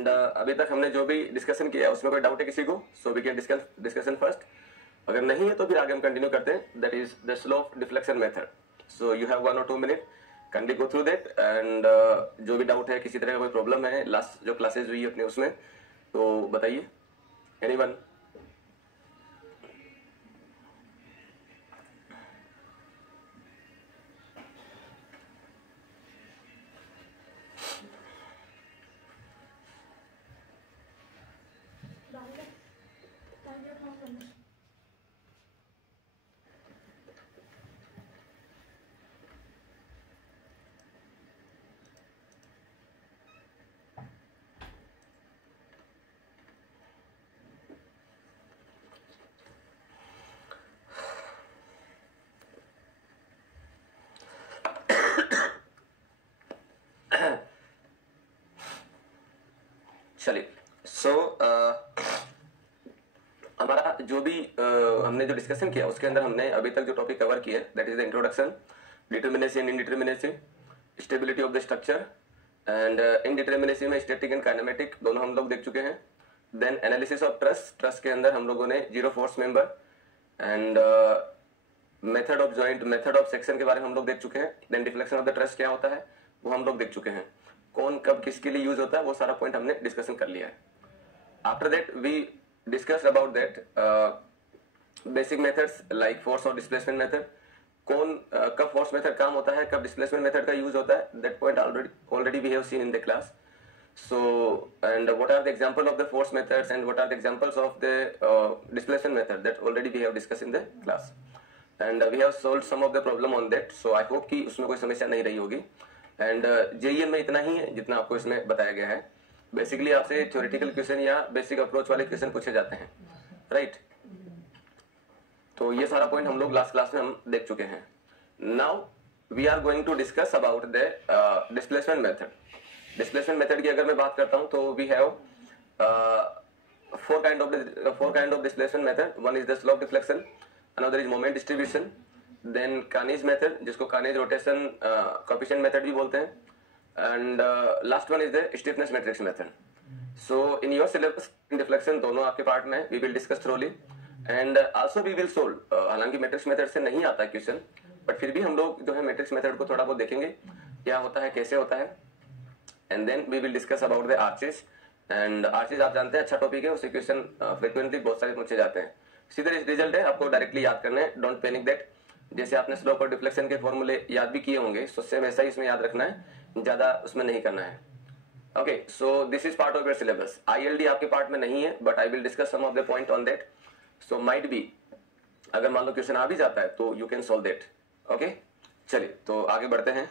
And अभी तक हमने जो भी डिस्कशन किया है उसमें कोई डाउट है किसी को? So we can discussion first. अगर नहीं है तो फिर आगे हम कंटिन्यू करते हैं. That is the slope deflection method. So you have 1 or 2 minute, kindly go through that. And जो भी डाउट है, किसी तरह का कोई प्रॉब्लम है लास्ट जो क्लासेज हुई अपने उसमें, तो बताइए. एनीवन? चलिए. सो हमारा जो भी हमने जो डिस्कशन किया उसके अंदर हमने अभी तक जो टॉपिक कवर किया, that is the introduction, determinacy and indeterminacy, stability of the structure, and indeterminacy में स्टैटिक एंड काइनेमेटिक दोनों हम लोग देख चुके हैं. Then analysis of truss, truss के अंदर हम लोगों ने zero force member and method of joint, method of section के बारे में हम लोग देख चुके हैं. Then deflection of the truss क्या होता है वो हम लोग देख चुके हैं. कौन कब किसके लिए यूज होता है वो सारा पॉइंट हमने डिस्कशन कर लिया है. After that we discuss about that basic methods like force और डिस्प्लेसमेंट मेथड. कौन कब फोर्स मेथड काम होता है, कब डिस्प्लेसमेंट मेथड का यूज होता है, that point already we have seen in the class. So, and what are the example of the force methods and what are the examples of the displacement method, that already we have discussed in the class, and we have solved some of the problem on that. So I hope कि उसमें कोई समस्या नहीं रही होगी. And JEN में इतना ही है जितना आपको इसमें बताया गया है. बेसिकली आपसे थ्योरेटिकल क्वेश्चन या बेसिक अप्रोच वाले क्वेश्चन पूछे जाते हैं, राइट? तो ये सारा पॉइंट हम लोग लास्ट क्लास में हम देख चुके हैं. Now we are going to discuss about the displacement method. Displacement method की अगर मैं बात करता हूं तो we have four kind of displacement method. One is the slope deflection, another is moment distribution, then Kani's method जिसको Kani's rotation coefficient method भी बोलते हैं, and last one is the stiffness matrix method. So in your syllabus deflection दोनों आपके part में we will discuss thoroughly and also we will solve. हालांकि matrix method से नहीं आता है क्वेश्चन, बट फिर भी हम लोग जो है मैट्रिक्स मेथड को थोड़ा बहुत देखेंगे क्या होता है, कैसे होता है. And then we will discuss about the arches. And arches आप जानते हैं अच्छा टॉपिक है, उससे क्वेश्चन फ्रीक्वेंटली बहुत सारे पूछे जाते हैं. सीधे रिजल्ट है, आपको डायरेक्टली याद करना है. Don't panic that. जैसे आपने स्लोप और डिफ्लेक्शन के फॉर्मूले याद भी किए होंगे, सो सेम ऐसा ही इसमें याद रखना है, ज्यादा उसमें नहीं करना है. Okay, so this is part of your syllabus. ILD आपके पार्ट में नहीं है, but I will discuss some of the point on that. So might be अगर मान लो क्वेश्चन आ भी जाता है तो you can solve that. Okay, चलिए तो आगे बढ़ते हैं.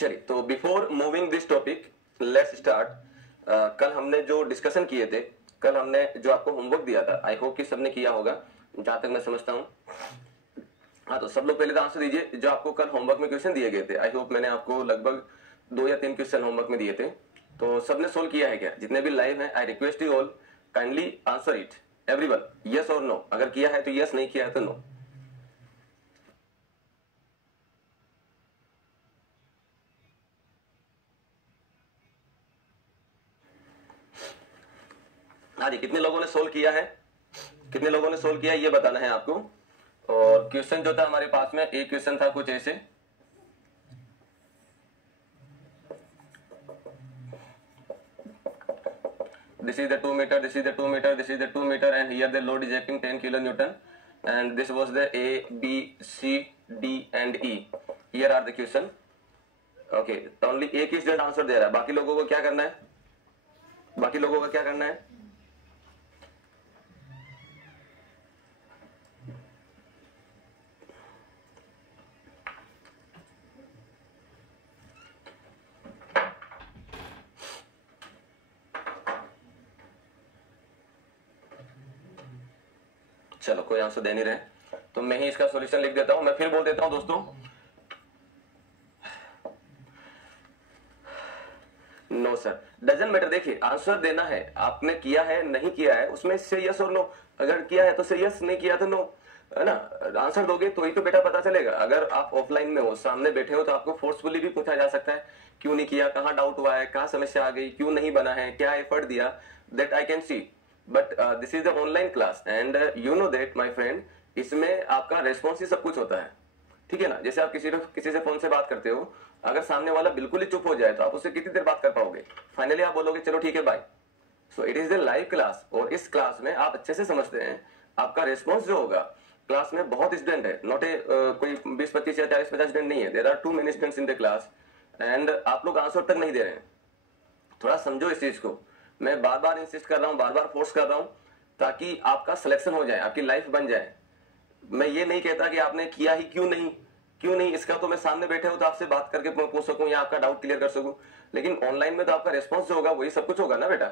चलिए, तो before moving this topic let's start. कल हमने जो डिस्कशन किए थे, कल हमने जो आपको होमवर्क दिया था, आई होप कि सबने किया होगा जहां तक मैं समझता हूं. हाँ, तो सब लोग पहले तो आंसर दीजिए जो आपको कल होमवर्क में क्वेश्चन दिए गए थे. आई होप मैंने आपको लगभग 2 या 3 क्वेश्चन होमवर्क में दिए थे, तो सबने सोल्व किया है क्या? जितने भी लाइव हैं, आई request you all kindly answer it everyone, yes और नो. अगर किया है तो यस, नहीं किया है तो नो. हाँ जी, कितने लोगों ने सोल्व किया है, कितने लोगों ने सोल्व किया ये बताना है आपको. और क्वेश्चन जो था हमारे पास में, एक क्वेश्चन था कुछ ऐसे, this is the 2 meter, this is the 2 meter, this is the 2 meter, and here the load is acting 10 kilonewton, and this was the A, B, C D and E. Here are the question. Okay, only एक ही student answer दे रहा है, बाकी लोगों को क्या करना है? बाकी लोगों को क्या करना है? चलो कोई आंसर दे नहीं रहे, तो मैं ही इसका सॉल्यूशन लिख देता हूं। मैं फिर बोल देता हूं दोस्तों, नो सर, डजंट मैटर। देखिए आंसर देना है, आपने किया है नहीं किया है उसमें से यस और नो। अगर किया है तो से यस, नहीं किया तो नो, है ना। आंसर दोगे तो ही तो बेटा पता चलेगा। अगर आप ऑफलाइन में हो, सामने बैठे हो, तो आपको फोर्सफुली भी पूछा जा सकता है क्यों नहीं किया, कहाँ डाउट हुआ है, कहाँ समस्या आ गई, क्यों नहीं बना है, क्या एफर्ट दिया, that I can see. But this is the online class and you know that my friend, इसमें आपका रेस्पॉन्स ही सब कुछ होता है, ठीक है ना। जैसे आप किसी से फोन से बात करते हो, अगर सामने वाला बिल्कुल ही चुप हो जाए तो आप उससे कितनी देर बात कर पाओगे? फाइनली आप बोलोगे चलो ठीक है bye. So it is the live class, और इस क्लास में आप अच्छे से समझते हैं, आपका रेस्पॉन्स जो होगा, क्लास में बहुत स्टूडेंट है, नॉट ए कोई 20-25 या 40-50 स्टूडेंट नहीं है, there are 2 many students in the class and आप लोग आंसर तक नहीं दे रहे हैं। थोड़ा समझो इस चीज को, मैं बार बार इंसिस्ट कर रहा हूं, बार बार फोर्स कर रहा हूं, ताकि आपका सिलेक्शन हो जाए, आपकी लाइफ बन जाए। मैं ये नहीं कहता कि आपने किया ही क्यों नहीं, इसका तो मैं सामने बैठे हो तो आपसे बात करके पूछ सकूं या आपका डाउट क्लियर कर सकूं, लेकिन ऑनलाइन में तो आपका रेस्पॉन्स जो होगा वही सब कुछ होगा ना बेटा।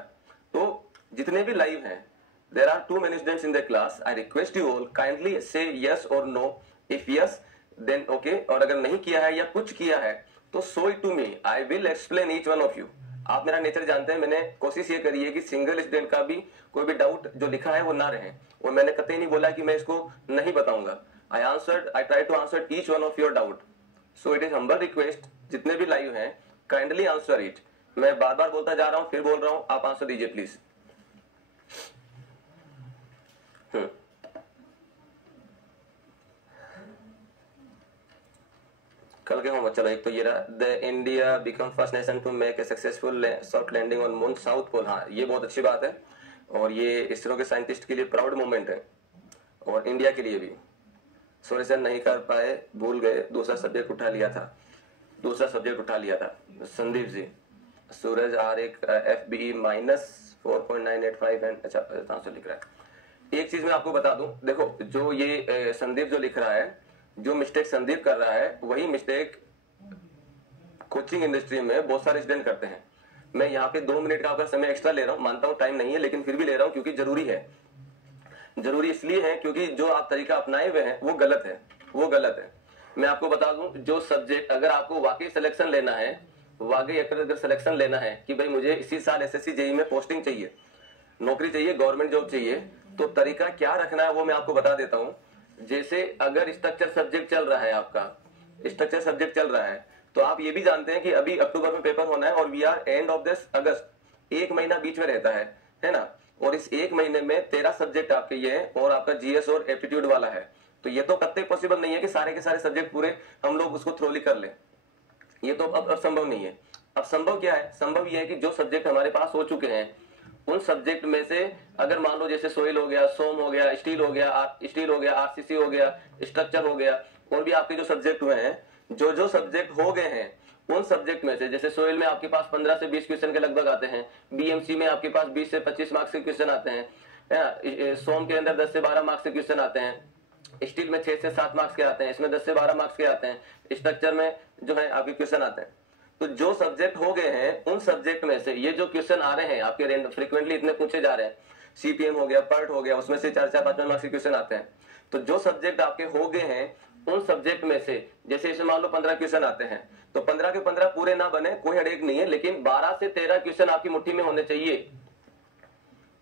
तो जितने भी लाइव हैं, there are 2 many students in the class, I request you all kindly से यस और no. If yes then okay, और अगर नहीं किया है या कुछ किया है तो show it to me, I will explain each one of you. आप मेरा नेचर जानते हैं, मैंने कोशिश ये करी है कि सिंगल स्टूडेंट का भी कोई भी डाउट जो लिखा है वो ना रहे, और मैंने कतई नहीं बोला कि मैं इसको नहीं बताऊंगा। I try to answer each one of your doubt. So it is humble request, जितने भी लाइव हैं kindly answer it. मैं बार बार बोलता जा रहा हूं, फिर बोल रहा हूं, आप आंसर दीजिए प्लीज। कल के होमवर्क, चलो एक तो ये रहा, the India become first nation to make a successful soft landing on moon south pole. हाँ, ये बहुत अच्छी बात है, और ये इसरो के साइंटिस्ट के लिए प्राउड मोमेंट है, और इंडिया के लिए भी। सॉरी सर नहीं कर पाए, भूल गए, दूसरा सब्जेक्ट उठा लिया था। संदीप जी, सूरज आर एक FBE -4.985 एंड अच्छा आंसर लिख रहा है। एक चीज मैं आपको बता दूं, देखो जो ये संदीप जो लिख रहा है, जो मिस्टेक संदीप कर रहा है, वही मिस्टेक कोचिंग इंडस्ट्री में बहुत सारे स्टूडेंट करते हैं। मैं यहाँ पे 2 मिनट का आपका समय एक्स्ट्रा ले रहा हूँ, मानता हूँ टाइम नहीं है, लेकिन फिर भी ले रहा हूँ क्योंकि जरूरी है। जरूरी इसलिए है क्योंकि जो आप तरीका अपनाए हुए हैं वो गलत है। मैं आपको बता दूं, जो सब्जेक्ट अगर आपको वाकई सिलेक्शन लेना है, अगर सिलेक्शन लेना है कि भाई मुझे इसी साल SSC JEE में पोस्टिंग चाहिए, नौकरी चाहिए, गवर्नमेंट जॉब चाहिए, तो तरीका क्या रखना है वो मैं आपको बता देता हूं। जैसे अगर स्ट्रक्चर सब्जेक्ट चल रहा है, तो आप ये भी जानते हैं कि अभी अक्टूबर में पेपर होना है, और we are end of this August, 1 महीना बीच में रहता है ना। और इस 1 महीने में 13 सब्जेक्ट आपके ये है, और आपका GS और एप्टीट्यूड वाला है। तो ये तो कतई पॉसिबल नहीं है कि सारे के सारे सब्जेक्ट पूरे हम लोग उसको थ्रोली कर ले, ये तो अब संभव नहीं है। अब संभव क्या है? संभव ये है कि जो सब्जेक्ट हमारे पास हो चुके हैं, उन सब्जेक्ट में से अगर मान लो जैसे सोइल हो गया, सोम हो गया, स्टील हो गया, RCC हो गया, स्ट्रक्चर हो गया, और भी आपके जो सब्जेक्ट हुए हैं, जो सब्जेक्ट हो गए हैं, उन सब्जेक्ट में से जैसे सोइल में आपके पास 15 से 20 क्वेश्चन के लगभग आते हैं, BMC में आपके पास 20 से 25 मार्क्स के क्वेश्चन आते हैं, सोम के अंदर 10 से 12 मार्क्स के क्वेश्चन आते हैं, स्टील में 6 से 7 मार्क्स के आते हैं, इसमें 10 से 12 मार्क्स के आते हैं, स्ट्रक्चर में जो है आपके क्वेश्चन आते हैं। तो जो सब्जेक्ट हो गए हैं, उन सब्जेक्ट में से ये जो क्वेश्चन आ रहे हैं आपके फ्रीक्वेंटली इतने पूछे जा रहे हैं, CPM हो गया, PERT हो गया, उसमें से 4-4, 5 मार्क्स के क्वेश्चन आते हैं। तो जो सब्जेक्ट आपके हो गए हैं, उन सब्जेक्ट में से जैसे इसमें मान लो 15 क्वेश्चन आते हैं, तो 15 के 15 पूरे ना बने, कोई हेडेक नहीं है, लेकिन 12 से 13 क्वेश्चन आपकी मुट्ठी में होने चाहिए।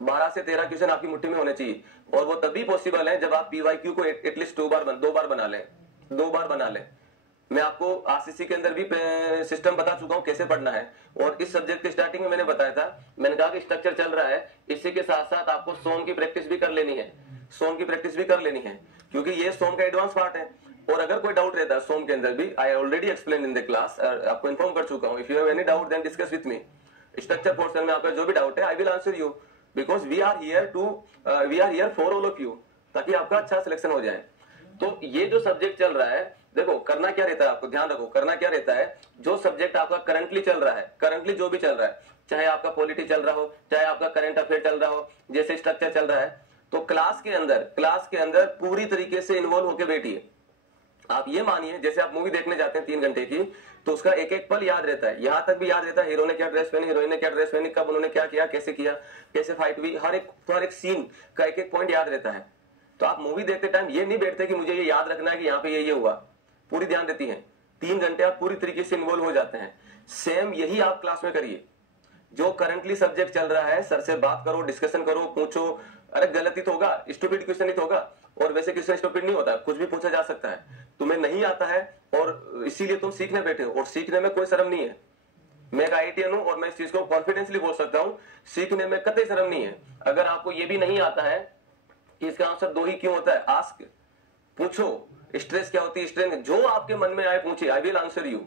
12 से 13 क्वेश्चन आपकी मुट्ठी में होने चाहिए, और वो तभी पॉसिबल है जब आप PYQ को एटलीस्ट 2 बार बना लें। मैं आपको RCC के अंदर भी सिस्टम बता चुका हूं कैसे पढ़ना है, और इस सब्जेक्ट की स्टार्टिंग में मैंने बताया था, मैंने कहा कि स्ट्रक्चर चल रहा है, इसी के साथ साथ आपको सोम की प्रैक्टिस भी कर लेनी है, क्योंकि ये सोम का एडवांस पार्ट है। और अगर कोई डाउट रहता है सोम के अंदर भी, I already explain in the class, आपको इन्फॉर्म कर चुका हूं। If you have any doubt then discuss with me. Structure portion में आपका जो भी डाउट है, I will answer you, because we are here for all of you, ताकि आपका अच्छा सिलेक्शन हो जाए। तो ये जो सब्जेक्ट चल रहा है, देखो करना क्या रहता है, आपको ध्यान रखो, करना क्या रहता है, जो सब्जेक्ट आपका करंटली चल रहा है, करंटली जो भी चल रहा है, चाहे आपका पॉलिटी चल रहा हो, चाहे आपका करंट अफेयर चल रहा हो, जैसे स्ट्रक्चर चल रहा है, तो क्लास के अंदर पूरी तरीके से इन्वॉल्व होकर बैठिए। आप ये मानिए जैसे आप मूवी देखने जाते हैं 3 घंटे की, तो उसका एक एक पल याद रहता है, यहां तक भी याद रहता है हीरो ने क्या ड्रेस पहनी, हीरोइन ने क्या ड्रेस पहनी, कब उन्होंने क्या किया, कैसे फाइट हुई, हर एक सीन का एक एक पॉइंट याद रहता है। तो आप मूवी देखते टाइम ये नहीं बैठते कि मुझे ये याद रखना है कि यहाँ पे ये हुआ, पूरी ध्यान देती है। 3 घंटे आप पूरी तरीके से इन्वॉल्व हो जाते हैं। सेम यही आप क्लास में करिए। जो करंटली सब्जेक्ट चल रहा है, सर से बात करो, डिस्कशन करो, पूछो। अरे गलती तो होगा, स्टूपिड क्वेश्चन ही तो होगा, और वैसे क्वेश्चन स्टूपिड नहीं होता, कुछ भी पूछा जा सकता है। तुम्हें नहीं आता है और इसीलिए तुम सीखने बैठे हो, और सीखने में कोई शर्म नहीं है। मैं एक आईआईटीएन हूं और मैं इस चीज को कॉन्फिडेंसली बोल सकता हूं, सीखने में कतई शर्म नहीं है। अगर आपको ये भी नहीं आता है कि इसका आंसर 2 ही क्यों होता है, आस्क, पूछो। स्ट्रेस क्या होती है, स्ट्रेस जो आपके मन में आए पूछिए, आई विल आंसर यू।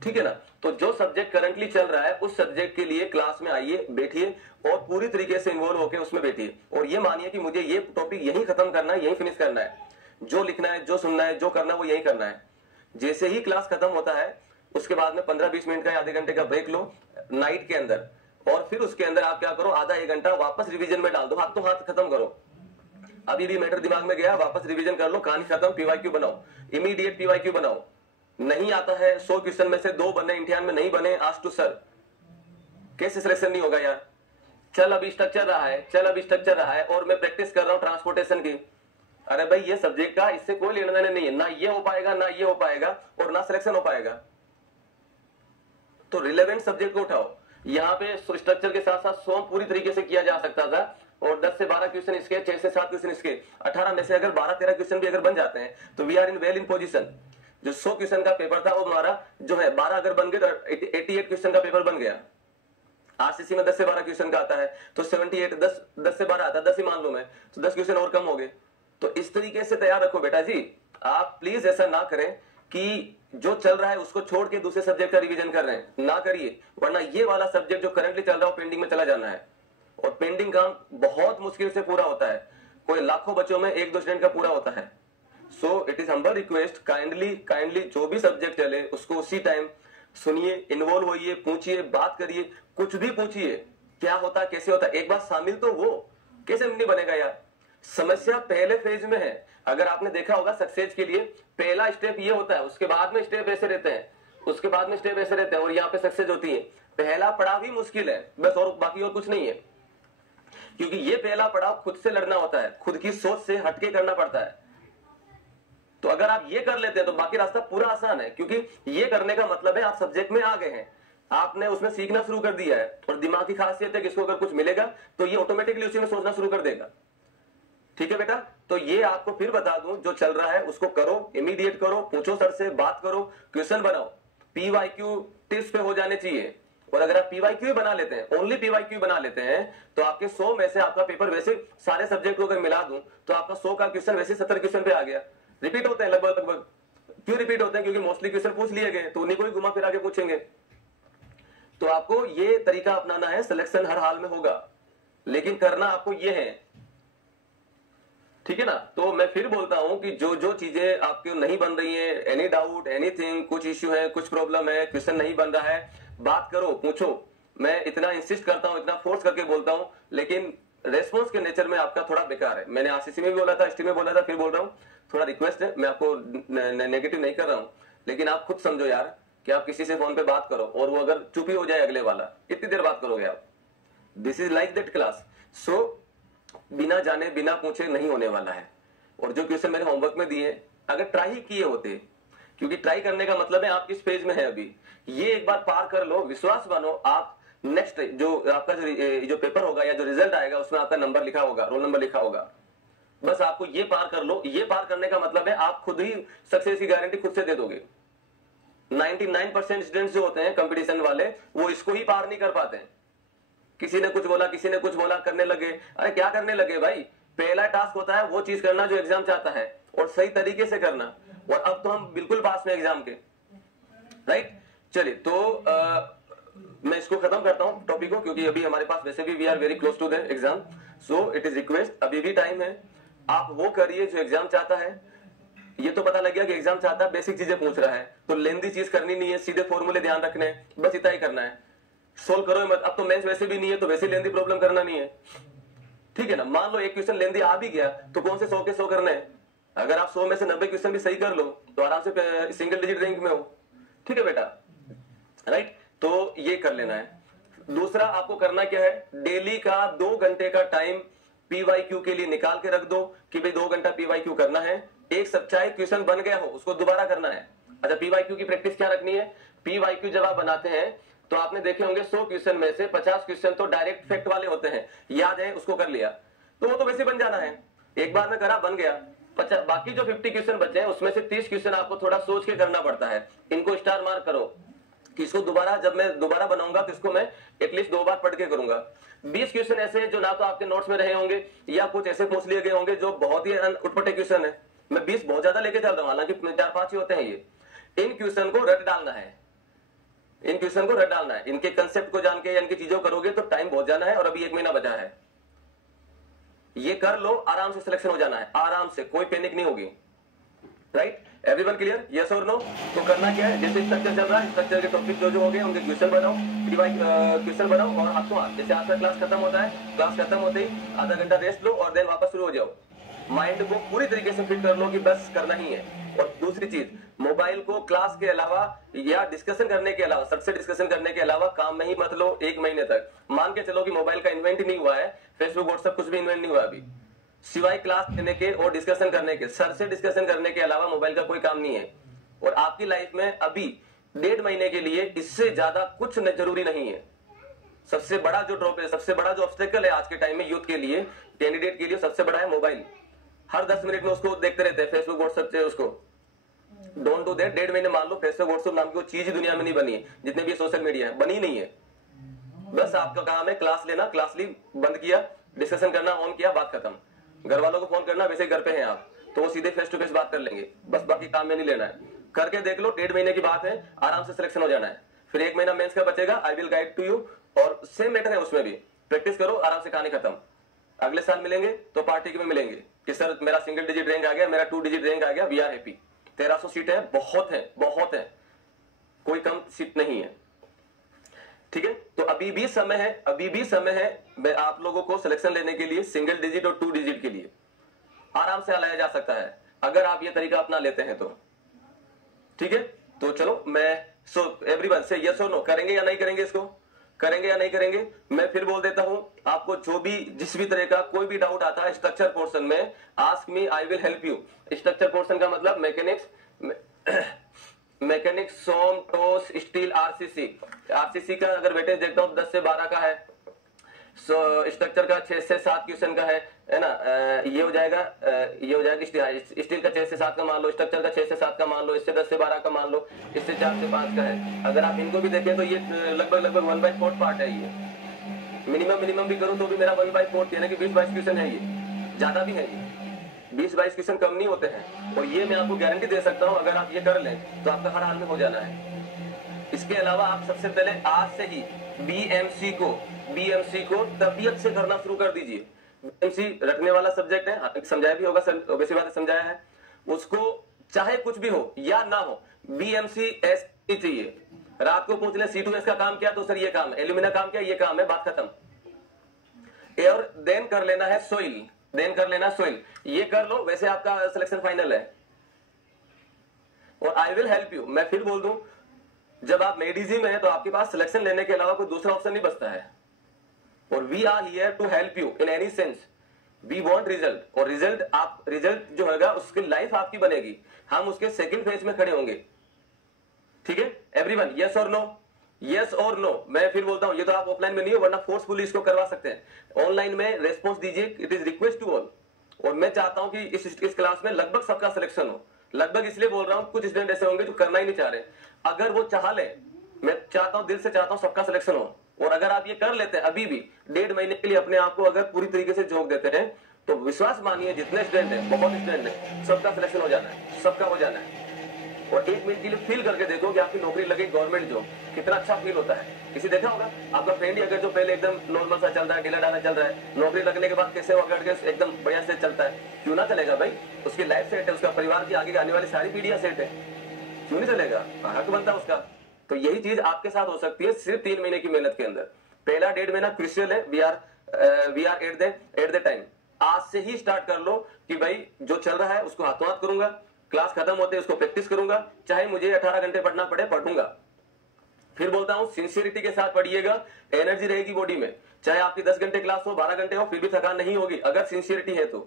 ठीक है ना। तो जो सब्जेक्ट करंटली चल रहा है उस सब्जेक्ट के लिए क्लास में आइए, बैठिए और पूरी तरीके से इन्वॉल्व होकर उसमें बैठिए, और ये मानिए कि मुझे ये टॉपिक यही खत्म करना है, यही फिनिश करना है, जो लिखना है, जो सुनना है, जो करना है वो यही करना है। जैसे ही क्लास खत्म होता है उसके बाद में 15-20 मिनट का, आधे घंटे का ब्रेक लो नाइट के अंदर, और फिर उसके अंदर आप क्या करो, आधा 1 घंटा वापस रिवीजन में डाल दो, हाथ तो हाथ खत्म करो। अभी भी मैटर दिमाग में गया, वापस रिवीजन कर लो, कहानी खत्म, पीवाईक्यू बनाओ, इमीडिएट पीवाईक्यू बनाओ। नहीं आता है 100 क्वेश्चन में से 2 बने, इम्तिहान में नहीं बने, आस्क टू सर। कैसे सिलेक्शन नहीं होगा यार। चल अभी स्ट्रक्चर रहा है और मैं प्रैक्टिस कर रहा हूं ट्रांसपोर्टेशन की। अरे भाई ये सब्जेक्ट का इससे कोई लेना देना नहीं है, ना ये हो पाएगा, ना ये हो पाएगा, और ना सिलेक्शन हो पाएगा। तो रिलेवेंट सब्जेक्ट को उठाओ। यहाँ पे स्ट्रक्चर के साथ साथ सोम पूरी तरीके से किया जा सकता था, और 10 से 12 क्वेश्चन इसके, 6 से 7 क्वेश्चन इसके, 18 में से अगर 12-13 क्वेश्चन भी अगर बन जाते हैं तो we are in well in position. जो 100 क्वेश्चन का पेपर था वो हमारा जो है 12 अगर बन गए तो 88 क्वेश्चन का पेपर बन गया। आरसीसी में 10 से 12 क्वेश्चन का आता है तो 78, 10 से 12 आता है, 10 ही मान लो मैं, तो 10 क्वेश्चन और कम हो गए। तो इस तरीके से तैयार रखो बेटा जी। आप प्लीज ऐसा ना करें कि जो चल रहा है उसको छोड़ के दूसरे सब्जेक्ट का रिवीजन कर रहे हैं, ना करिए, वरना ये वाला सब्जेक्ट जो करंटली चल रहा है पेंडिंग में चला जाना है, और पेंडिंग काम बहुत मुश्किल से पूरा होता है, कोई लाखों बच्चों में 1-2 स्टूडेंट का पूरा होता है। सो it is humble request, kindly जो भी सब्जेक्ट चले उसको उसी टाइम सुनिए, इन्वॉल्व होइए, पूछिए, बात करिए, कुछ भी पूछिए, क्या होता कैसे होता, एक बार शामिल तो वो कैसे नहीं बनेगा यार। समस्या पहले फेज में है। अगर आपने देखा होगा सक्सेस के लिए पहला स्टेप ये होता है, उसके बाद में स्टेप ऐसे रहते हैं, उसके बाद में स्टेप ऐसे रहते हैं, और यहाँ पे सक्सेस होती है। पहला पड़ाव ही मुश्किल है बस, और बाकी और कुछ नहीं है, क्योंकि ये पहला पड़ाव खुद से लड़ना होता है, खुद की सोच से हटके करना पड़ता है। तो अगर आप ये कर लेते हैं तो बाकी रास्ता पूरा आसान है, क्योंकि ये करने का मतलब है आप सब्जेक्ट में आ गए हैं, आपने उसमें सीखना शुरू कर दिया है, और दिमाग की खासियत है कि इसको अगर कुछ मिलेगा तो ये ऑटोमेटिकली उसी में सोचना शुरू कर देगा। ठीक है बेटा। तो ये आपको फिर बता दूं, जो चल रहा है उसको करो, इमीडिएट करो, पूछो सर से, बात करो, क्वेश्चन बनाओ, पीवाईक्यू टिप्स पे हो जाने चाहिए। और अगर आप पीवाईक्यू बना लेते हैं, ओनली पीवाईक्यू बना लेते हैं, तो आपके 100 में से आपका पेपर वैसे सारे सब्जेक्ट को अगर मिला दूं तो आपका 100 का क्वेश्चन वैसे 70 क्वेश्चन पे आ गया। रिपीट होते हैं लगभग। क्यों रिपीट होते हैं? क्योंकि मोस्टली क्वेश्चन पूछ लिए गए, तो उन्हीं को ही घुमा फिरा के पूछेंगे। तो आपको ये तरीका अपनाना है, सिलेक्शन हर हाल में होगा, लेकिन करना आपको ये है। ठीक है ना। तो मैं फिर बोलता हूं कि जो जो चीजें आपको नहीं बन रही है, एनी डाउट, एनीथिंग, कुछ इश्यू है, कुछ प्रॉब्लम है, क्वेश्चन नहीं बन रहा है, बात करो, पूछो। मैं इतना इंसिस्ट करता हूं, इतना फोर्स करके बोलता हूं, लेकिन रेस्पॉन्स के नेचर में आपका थोड़ा बेकार है। मैंने आरसीसी में भी बोला था, एसटी में बोला था, फिर बोल रहा हूं, थोड़ा रिक्वेस्ट है, मैं आपको नेगेटिव नहीं कर रहा हूं, लेकिन आप खुद समझो यार कि आप किसी से फोन पे बात करो और वो अगर चुप ही हो जाए अगले वाला, कितनी देर बात करोगे आप? This is like that class. So बिना जाने बिना पूछे नहीं होने वाला है। और जो क्वेश्चन मैंने होमवर्क में दिए, अगर ट्राई ही किए होते, क्योंकि ट्राई करने का मतलब है आप किस पेज में है अभी, ये एक बार पार कर लो, विश्वास मानो, आप नेक्स्ट जो आपका जो पेपर होगा या जो रिजल्ट आएगा उसमें आपका नंबर लिखा होगा, रोल नंबर लिखा होगा। बस आपको ये पार कर लो। ये पार करने का मतलब है आप खुद ही सक्सेस की गारंटी खुद से दे दोगे। 99% स्टूडेंट्स जो होते हैं कंपटीशन वाले, वो इसको ही पार नहीं कर पाते हैं। किसी ने कुछ बोला, किसी ने कुछ बोला, करने लगे। अरे क्या करने लगे भाई? पहला टास्क होता है वो चीज करना जो एग्जाम चाहता है, और सही तरीके से करना। और अब तो हम बिल्कुल पास में एग्जाम के, राइट। चलिए, तो मैं इसको खत्म करता हूं टॉपिक को, क्योंकि अभी हमारे पास वैसे भी we are very close to the exam. So it is request, अभी भी टाइम है, आप वो करिए जो एग्जाम चाहता है। ये तो पता लग गया कि एग्जाम चाहता है बेसिक चीजें पूछ रहा है, तो लेंदी चीज करनी नहीं है, सीधे फॉर्मूले ध्यान रखने हैं, बस इतना ही करना है, सोल्व करो मत। अब तो मेंस वैसे भी नहीं है, तो वैसे लेंदी प्रॉब्लम करना नहीं है, ठीक है ना। मान लो एक क्वेश्चन लेंदी आ भी गया तो कौन से 100 के 100 करने हैं। अगर आप 100 में से 90 क्वेश्चन भी सही कर लो तो आराम से सिंगल डिजिट रैंक में हो, ठीक है बेटा, राइट। तो ये कर लेना है। दूसरा आपको करना क्या है, डेली का 2 घंटे का टाइम पीवाईक्यू के लिए निकाल के रख दो कि भाई 2 घंटा पीवाईक्यू करना है। एक चाहे क्वेश्चन बन गया हो उसको दोबारा करना है। अच्छा, पीवाईक्यू की प्रैक्टिस क्या रखनी है, पीवाईक्यू जब आप बनाते हैं तो आपने देखे होंगे 100 क्वेश्चन में से 50 क्वेश्चन तो डायरेक्ट फैक्ट वाले होते हैं, याद है, उसको कर लिया तो वो तो वैसे बन जाना है, एक बार में करा बन गया। बाकी जो 50 क्वेश्चन बचे हैं उसमें से 30 क्वेश्चन आपको थोड़ा सोच के करना पड़ता है। इनको स्टार मार्क करो कि इसको दोबारा, जब मैं दोबारा बनाऊंगा तो इसको मैं एटलीस्ट 2 बार पढ़ के करूंगा। 20 क्वेश्चन ऐसे हैं जो ना तो आपके नोट्स में रहे होंगे या कुछ ऐसे पूछ लिए गए होंगे जो बहुत ही उटपटे क्वेश्चन है। मैं 20 बहुत ज्यादा लेके चल रहा हूं, हालांकि 4-5 ही होते हैं ये। इन क्वेश्चन को रट डालना है, इन क्वेश्चन को रट डालना है। इनके कंसेप्ट को जान के या इनकी चीजों करोगे तो टाइम बहुत जाना है, और अभी 1 महीना बचा है। ये कर लो, आराम से सिलेक्शन हो जाना है, आराम से, कोई पैनिक नहीं होगी, राइट। एवरीवन क्लियर, यस और नो। तो करना क्या है, जैसे स्ट्रक्चर चल रहा है, स्ट्रक्चर के टॉपिक जो हो गए उनके क्वेश्चन बनाओ, क्वेश्चन बनाओ, और हाथों हाथ, जैसे आपका क्लास खत्म होता है, क्लास खत्म होते ही आधा घंटा रेस्ट लो और देन वापस शुरू हो जाओ। माइंड को पूरी तरीके से फिट कर लो कि बस करना ही है। और दूसरी चीज, मोबाइल को क्लास के अलावा या डिस्कशन करने के अलावा, सबसे डिस्कशन करने के अलावा काम में ही मत लो 1 महीने तक। मान के चलो कि मोबाइल का इन्वेंट ही नहीं हुआ है, फेसबुक व्हाट्सएप कुछ भी इन्वेंट नहीं हुआ अभी, सिवाय क्लास लेने के और डिस्कशन करने के, सर से डिस्कशन करने के अलावा मोबाइल का कोई काम नहीं है। और आपकी लाइफ में अभी 1.5 महीने के लिए इससे ज्यादा कुछ जरूरी नहीं है। सबसे बड़ा जो ड्रॉप है, सबसे बड़ा जो ऑब्स्टेकल है आज के टाइम में यूथ के लिए, कैंडिडेट के लिए, सबसे बड़ा है मोबाइल। हर 10 मिनट में उसको देखते रहते हैं, फेसबुक व्हाट्सएप से उसको। Don't do that. 1.5 महीने मान लो फेसबुक व्हाट्सएप नाम की कोई चीज दुनिया में नहीं बनी है, जितने भी सोशल मीडिया है बनी नहीं है। बस आपका काम है क्लास लेना, क्लास ली, बंद किया, डिस्कशन करना ऑन किया, बात खत्म। घर वालों को फोन करना, वैसे घर पे हैं आप तो वो सीधे फेस टू फेस बात कर लेंगे, बस बाकी काम में नहीं लेना है। करके देख लो, 1.5 महीने की बात है, आराम से सिलेक्शन हो जाना है। फिर 1 महीना मेंस का बचेगा, I will guide to you, और सेम मैटर है उसमें भी, प्रैक्टिस करो, आराम से कहानी खत्म। अगले साल मिलेंगे तो पार्टी में मिलेंगे कि सर मेरा सिंगल डिजिट रैंक आ गया, मेरा 2 डिजिट रैंक आ गया, वी आर हैप्पी। 1300 सीटें हैं, बहुत है, बहुत है, कोई कम सीट नहीं है, ठीक है। तो अभी भी समय है, अभी भी समय है आप लोगों को सिलेक्शन लेने के लिए, सिंगल डिजिट और 2 डिजिट के लिए आराम से लाया जा सकता है अगर आप ये तरीका अपना लेते हैं तो, ठीक है। तो चलो मैं एवरीवन से यस और नो, करेंगे या नहीं करेंगे, इसको करेंगे या नहीं करेंगे। मैं फिर बोल देता हूं, आपको जो भी जिस भी तरह का कोई भी डाउट आता है स्ट्रक्चर पोर्शन में, ask me, I will help you. Structure portion का मतलब मैकेनिक्स, सोम, टोस, स्टील, आरसीसी का अगर वेटेज देखता हूं 10 से 12 का है, स्ट्रक्चर का 6 से 7 क्वेश्चन का है ना, ये हो जाएगा स्टील का 6 से 7 का मान लो, स्ट्रक्चर का 6 से 7 का मान लो, इससे 10 से 12 का मान लो, इससे 4 से 5 का है। अगर आप इनको भी देखें तो ये लगभग 1/4 पार्ट है। ये मिनिमम भी करूं तो भी मेरा 1/4 यानी कि 20-22 क्वेश्चन है, ये ज्यादा भी है, ये 20-22 क्वेश्चन कम नहीं होते हैं। और ये मैं आपको गारंटी दे सकता हूं, अगर आप ये कर लें तो आपका हर हाल में हो जाना है। इसके अलावा आप सबसे पहले आज से ही बीएमसी को तबीयत से करना शुरू कर दीजिए। बीएमसी रटने वाला सब्जेक्ट है, समझाया भी होगा, वैसी बात समझाया है उसको, चाहे कुछ भी हो या ना हो, बीएमसी एस चाहिए। रात को पूछ ले C2S का काम क्या, तो सर ये काम है, एल्यूमिना काम क्या, ये काम है, बात खत्म। और देन कर लेना है सोइल, ये कर लो, वैसे आपका सिलेक्शन फाइनल है। और आई विल हेल्प यू, मैं फिर बोल दूं, जब आप मेडिजी में है तो आपके पास सिलेक्शन लेने के अलावा कोई दूसरा ऑप्शन नहीं बचता है। और we are here to help you in any sense, we want result, और रिजल्ट जो होगा उसकी लाइफ आपकी बनेगी, हम उसके सेकंड फेज में खड़े होंगे, ठीक है। एवरीवन यस और नो, यस और नो। मैं फिर बोलता हूं, ये तो आप ऑफलाइन में नहीं हो, वरना फोर्सफुली इसको करवा सकते हैं, ऑनलाइन में रेस्पॉन्स दीजिए, it is request to all. और मैं चाहता हूं कि इस क्लास में लगभग सबका सिलेक्शन हो। लगभग इसलिए बोल रहा हूं, कुछ स्टूडेंट ऐसे होंगे जो करना ही नहीं चाह रहे, अगर वो चाह ले, मैं चाहता हूं, दिल से चाहता हूं सबका सिलेक्शन हो। और अगर आप ये कर लेते हैं अभी भी 1.5 महीने के लिए अपने आप को अगर पूरी तरीके से झोंक देते हैं, तो विश्वास मानिए जितने स्टूडेंट हैं, बहुत स्टूडेंट हैं, सबका सिलेक्शन हो जाना है, सबका हो जाना है, और 1 मिनट के लिए फील करके देखो कि आपकी नौकरी लगे गवर्नमेंट जॉब, कितना अच्छा फील होता है। किसी देखा होगा आपका फ्रेंड ही अगर जो पहले एकदम नॉर्मल सा चल रहा है, ढीला ढाला चल रहा है, नौकरी लगने के बाद कैसे वो अकड़ के एकदम बढ़िया से चलता है, क्यों ना चलेगा भाई? उसकी लाइफ सेट है, उसका परिवार की आगे आने वाली सारी पीढ़ियां सेट है, क्यों नहीं चलेगा? हक बनता है उसका। तो यही चीज आपके साथ हो सकती है सिर्फ 3 महीने की मेहनत के अंदर। पहला 1.5 महीना क्रूशियल है, we are at the time. आज से ही स्टार्ट कर लो कि भाई जो चल रहा है उसको हाथों हाथ करूंगा, क्लास खत्म होते उसको प्रैक्टिस करूंगा, चाहे मुझे 18 घंटे पढ़ना पड़े पढ़ूंगा। फिर बोलता हूं सिंसियरिटी के साथ पढ़िएगा, एनर्जी रहेगी बॉडी में, चाहे आपकी 10 घंटे क्लास हो, 12 घंटे हो, फिर भी थकान नहीं होगी अगर सिंसियरिटी है तो,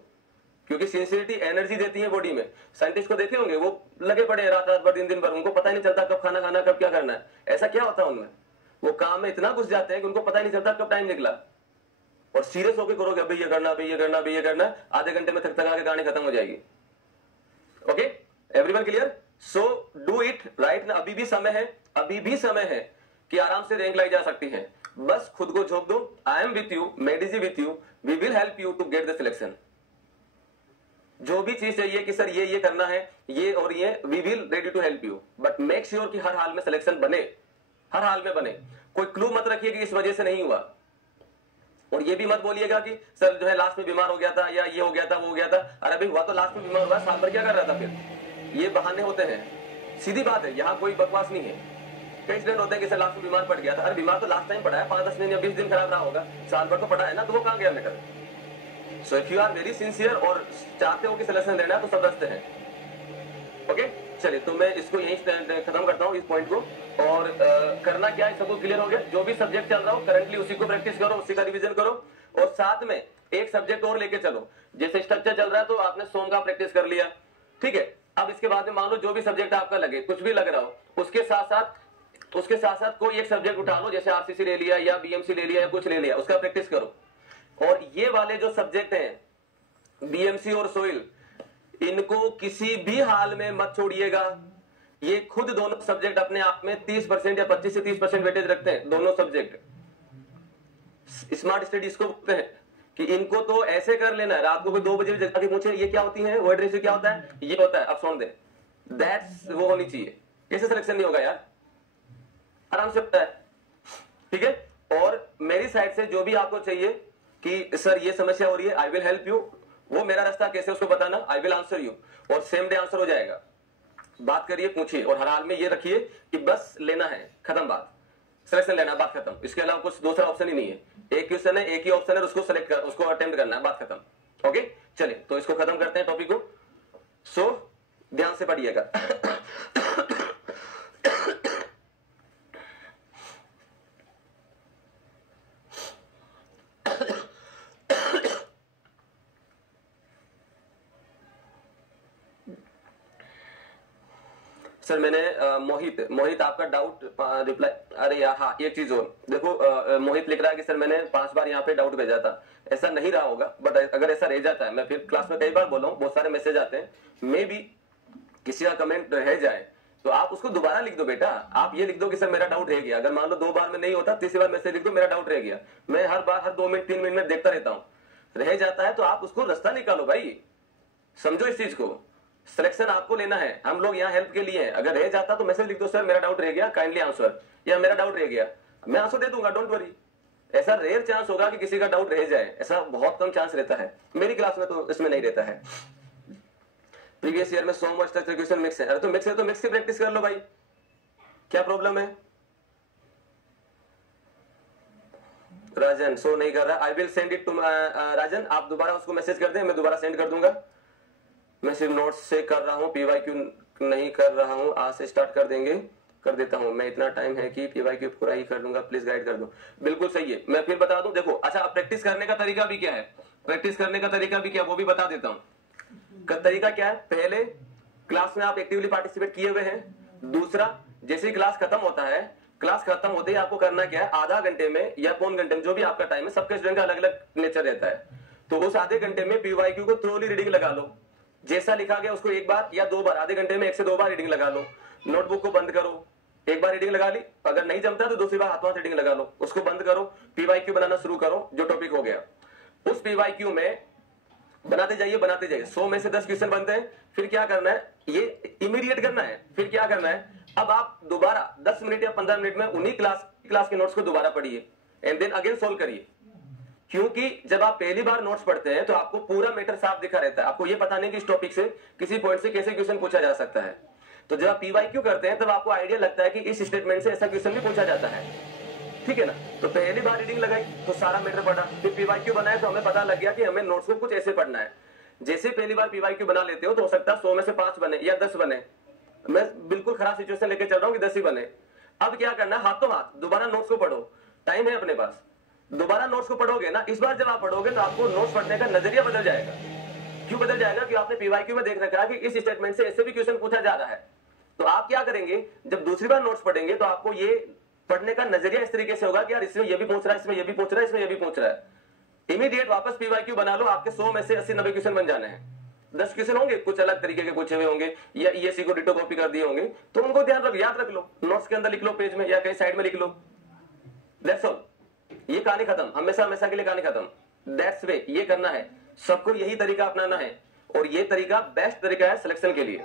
क्योंकि सिंसियरिटी एनर्जी देती है बॉडी में। साइंटिस्ट को देखे होंगे, वो लगे पड़े रात रात भर, दिन दिन भर, उनको पता ही नहीं चलता कब खाना खाना, कब क्या करना है। ऐसा क्या होता है उनमें? वो काम में इतना घुस जाते हैं कि उनको पता ही नहीं चलता कब टाइम निकला। और सीरियस होकर करोगे अभी ये करना, अभी ये करना, अभी ये करना, आधे घंटे में थक थका के कहानी खत्म हो जाएगी। Okay, everyone clear? So do it right ना। अभी भी समय है, अभी भी समय है कि आराम से रैंक लाई जा सकती है। बस खुद को झोंक दो। आई एम विथ यू, मेडिजी with you, we will help you to get the selection. जो भी चीज चाहिए कि सर ये करना है, ये और ये, we will ready to help you, but make sure कि हर हाल में सिलेक्शन बने, हर हाल में बने। कोई क्लू मत रखिए कि इस वजह से नहीं हुआ। और ये भी मत बोलिएगा कि सर जो है लास्ट में बीमार हो गया था, या ये हो गया था, वो हो गया था। अरे भाई हुआ तो लास्ट में बीमार हुआ, साल भर क्या कर रहा था? फिर ये बहाने होते हैं, सीधी बात है, यहाँ कोई बकवास नहीं है। कई स्टूडेंट होते हैं कि सर लास्ट में बीमार पड़ गया था। अरे बीमार तो लास्ट टाइम पड़ा है, 5-10 दिन या 20 दिन खराब रहा होगा, साल भर तो पड़ा है ना, तो वो कहां गया matter? So if you are very sincere और चाहते हो कि सिलेक्शन लेना है तो सब रास्ते हैं। ओके, चलिए तो मैं इसको यहीं खत्म करता हूँ इस पॉइंट को। और करना क्या है, सबको क्लियर हो गया? जो भी सब्जेक्ट चल रहा हो करंटली उसी को प्रैक्टिस करो, उसी का रिवीजन करो, और साथ में एक सब्जेक्ट और लेके चलो। जैसे स्ट्रक्चर चल रहा है तो आपने सोम का प्रैक्टिस कर लिया, ठीक है। अब इसके बाद में मान लो जो भी सब्जेक्ट आपका लगे, कुछ भी लग रहा हो, उसके साथ साथ कोई एक सब्जेक्ट उठा लो, जैसे आरसीसी ले लिया या बीएमसी ले लिया या कुछ ले लिया, उसका प्रैक्टिस करो। और ये वाले जो सब्जेक्ट हैं बीएमसी और सोइल, इनको किसी भी हाल में मत छोड़िएगा। ये खुद दोनों सब्जेक्ट अपने आप में 30% या 25 से 30% वेटेज रखते हैं, दोनों सब्जेक्ट। स्मार्ट स्टडी इसको बोलते हैं कि इनको तो ऐसे कर लेना है, रात को कोई 2 बजे भी जाके पूछे ये क्या होती है, वर्ड रेशियो क्या होता है, ये होता है, अब सुन दे, दैट्स वो होनी चाहिए। कैसे सिलेक्शन नहीं होगा यार? आराम से होता है, ठीक है। और मेरी साइड से जो भी आपको चाहिए कि सर ये समस्या हो रही है, आई विल हेल्प यू, वो मेरा रास्ता कैसे उसको बताना, आई विल आंसर यू, और सेम डे आंसर हो जाएगा। बात करिए, पूछिए, और हर हाल में ये रखिए कि बस लेना है, खत्म बात, सिलेक्शन लेना, बात खत्म। इसके अलावा कुछ दूसरा ऑप्शन ही नहीं है। एक क्वेश्चन है, एक ही ऑप्शन है, उसको सेलेक्ट कर, उसको अटेम्प्ट करना है, बात खत्म। ओके, चलिए तो इसको खत्म करते हैं टॉपिक को। सो ध्यान से पढ़िएगा। सर मैंने मोहित आपका डाउट रिप्लाई, अरे यार हाँ एक चीज और देखो, मोहित लिख रहा है कि सर मैंने 5 बार यहाँ पे डाउट भेजा था। ऐसा नहीं रहा होगा, बट अगर ऐसा रह जाता है, मैं फिर क्लास में कई बार बोला हूँ, बहुत सारे मैसेज आते हैं, मे भी किसी का कमेंट रह जाए तो आप उसको दोबारा लिख दो बेटा। आप ये लिख दो कि सर मेरा डाउट रह गया। अगर मान लो 2 बार में नहीं होता, तीसरी बार मैसेज लिख दो मेरा डाउट रह गया। मैं हर बार हर 2 मिनट 3 मिनट में देखता रहता हूँ, रह जाता है तो आप उसको रास्ता निकालो भाई, समझो इस चीज को। सिलेक्शन आपको लेना है, हम लोग यहाँ हेल्प के लिए हैं। अगर रह जाता तो मैसेज लिख दो, सर मेरा डाउट रह गया, काइंडली आंसर, या मेरा डाउट रह गया, मैं आंसर दे दूंगा, डोंट वरी। ऐसा रेयर चांस होगा कि किसी का डाउट रह जाए, ऐसा बहुत कम चांस रहता है। मेरी क्लास में तो इसमें नहीं रहता है। प्रीवियस ईयर में so much structure question mix है। अरे तो मिक्स है तो मिक्स की प्रैक्टिस कर लो भाई, क्या प्रॉब्लम है? राजन शो नहीं कर रहा, I will send it to Rajan, आप दोबारा उसको मैसेज कर दें, मैं दोबारा सेंड कर दूंगा। मैं सिर्फ नोट्स से कर रहा हूँ, पीवाईक्यू नहीं कर रहा हूँ, आज से स्टार्ट कर देंगे, कर देता हूँ मैं, इतना टाइम है कि पीवाईक्यू पूरा ही कर दूंगा, प्लीज गाइड कर दो। बिल्कुल सही है, मैं फिर बता दूं। देखो अच्छा, प्रैक्टिस करने का तरीका भी क्या है, प्रैक्टिस करने का तरीका भी क्या, वो भी बता देता हूँ। तरीका क्या है, पहले क्लास में आप एक्टिवली पार्टिसिपेट किए हुए हैं। दूसरा, जैसे ही क्लास खत्म होता है, क्लास खत्म होते ही आपको करना क्या है, आधा घंटे में या पौन घंटे में, जो भी आपका टाइम है, सबके स्टूडेंट का अलग अलग नेचर रहता है, तो उस आधे घंटे में पीवाईक्यू को थ्रोली रीडिंग लगा लो। जैसा लिखा गया उसको 1 बार या 2 बार, आधे घंटे में 1 से 2 बार रीडिंग लगा लो। नोटबुक को बंद करो, 1 बार रीडिंग लगा ली, अगर नहीं जमता तो दूसरी बार हाथों हाथ रीडिंग लगा लो, उसको बंद करो, पीवाईक्यू बनाना शुरू करो। जो टॉपिक हो गया उस पीवाईक्यू में बनाते जाइए 100 में से 10 क्वेश्चन बनते हैं। फिर क्या करना है, ये इमीडिएट करना है। फिर क्या करना है, अब आप दोबारा 10 मिनट या 15 मिनट में उन्हीं क्लास के नोट्स को दोबारा पढ़िए एंड देन अगेन सोल्व करिए। क्योंकि जब आप पहली बार नोट्स पढ़ते हैं तो आपको पूरा मैटर साफ दिखा रहता है, आपको ये पता नहीं कि इस टॉपिक से किसी पॉइंट से कैसे क्वेश्चन पूछा जा सकता है। तो जब आप पीवाईक्यू करते हैं तब आपको आइडिया लगता है कि इस स्टेटमेंट से ऐसा क्वेश्चन भी पूछा जाता है, ठीक है ना। तो पहली बार रीडिंग लगाई तो सारा मैटर पढ़ा, फिर पीवाईक्यू बनाया तो हमें पता लग गया कि हमें नोट्स को कुछ ऐसे पढ़ना है। जैसे पहली बार पीवाईक्यू बना लेते हो तो हो सकता है 100 में से 5 बने या 10 बने, मैं बिल्कुल खराब सिचुएशन लेके चल रहा हूँ कि 10 ही बने। अब क्या करना, हाथों हाथ दोबारा नोट्स को पढ़ो, टाइम है अपने पास, दोबारा नोट्स को पढ़ोगे ना, इस बार जब आप पढ़ोगे तो आपको नोट्स पढ़ने का नजरिया बदल जाएगा। क्यों बदल जाएगा, कि आपने पीवाईक्यू में देख रखा है कि इस स्टेटमेंट से ऐसे भी क्वेश्चन पूछा जा रहा है। तो आप क्या करेंगे, जब दूसरी बार नोट्स पढ़ेंगे तो आपको ये पढ़ने का नजरिया इस तरीके से होगा कि यार इसमें ये भी पूछ रहा है, इसमें ये भी पूछ रहा है, इसमें ये भी पूछ रहा है। इमीडिएट वापस पीवाईक्यू बना लो, आपके 100 में से 80-90 क्वेश्चन बन जाने हैं। 10 क्वेश्चन होंगे कुछ अलग तरीके के पूछे हुए होंगे या ईएससी को डिटो कॉपी कर दिए होंगे, तो उनको ध्यान रख याद रख लो, नोट्स के अंदर लिख लो, पेज में या कहीं साइड में लिख लो, दैट्स ऑल। ये कहानी खत्म, हमेशा हमेशा के लिए कहानी खत्म। दैट्स वे, ये करना है सबको, यही तरीका अपनाना है और ये तरीका बेस्ट तरीका है सिलेक्शन के लिए।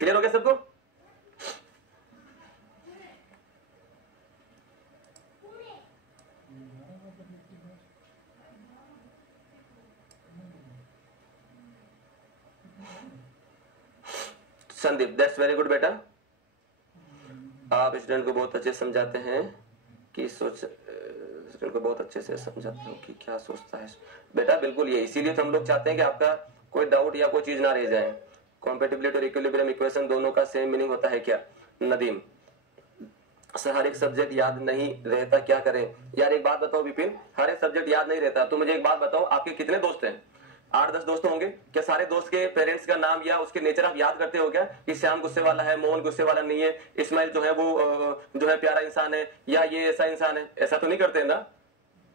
क्लियर हो गया सबको? संदीप, दैट्स वेरी गुड बेटा, आप स्टूडेंट को बहुत अच्छे समझाते हैं कि स्टूडेंट को बहुत अच्छे से समझाते हो कि क्या सोचता है बेटा। बिल्कुल ये, इसीलिए तो हम लोग चाहते हैं कि आपका कोई डाउट या कोई चीज ना रह जाए। कॉम्पेटिबिलिटी और इक्विलिब्रियम इक्वेशन दोनों का सेम मीनिंग होता है क्या? नदीम, सर हर एक सब्जेक्ट याद नहीं रहता, क्या करें? यार एक बात बताओ विपिन, हर एक सब्जेक्ट याद नहीं रहता, तो मुझे एक बात बताओ, आपके कितने दोस्त हैं? 8-10 दोस्त होंगे क्या? सारे दोस्त के पेरेंट्स का नाम या उसके नेचर आप याद करते हो क्या? कि श्याम गुस्से वाला है, मोहन गुस्से वाला नहीं है, इस्माइल जो है वो जो है प्यारा इंसान है, या ये ऐसा इंसान है, ऐसा तो नहीं करते ना।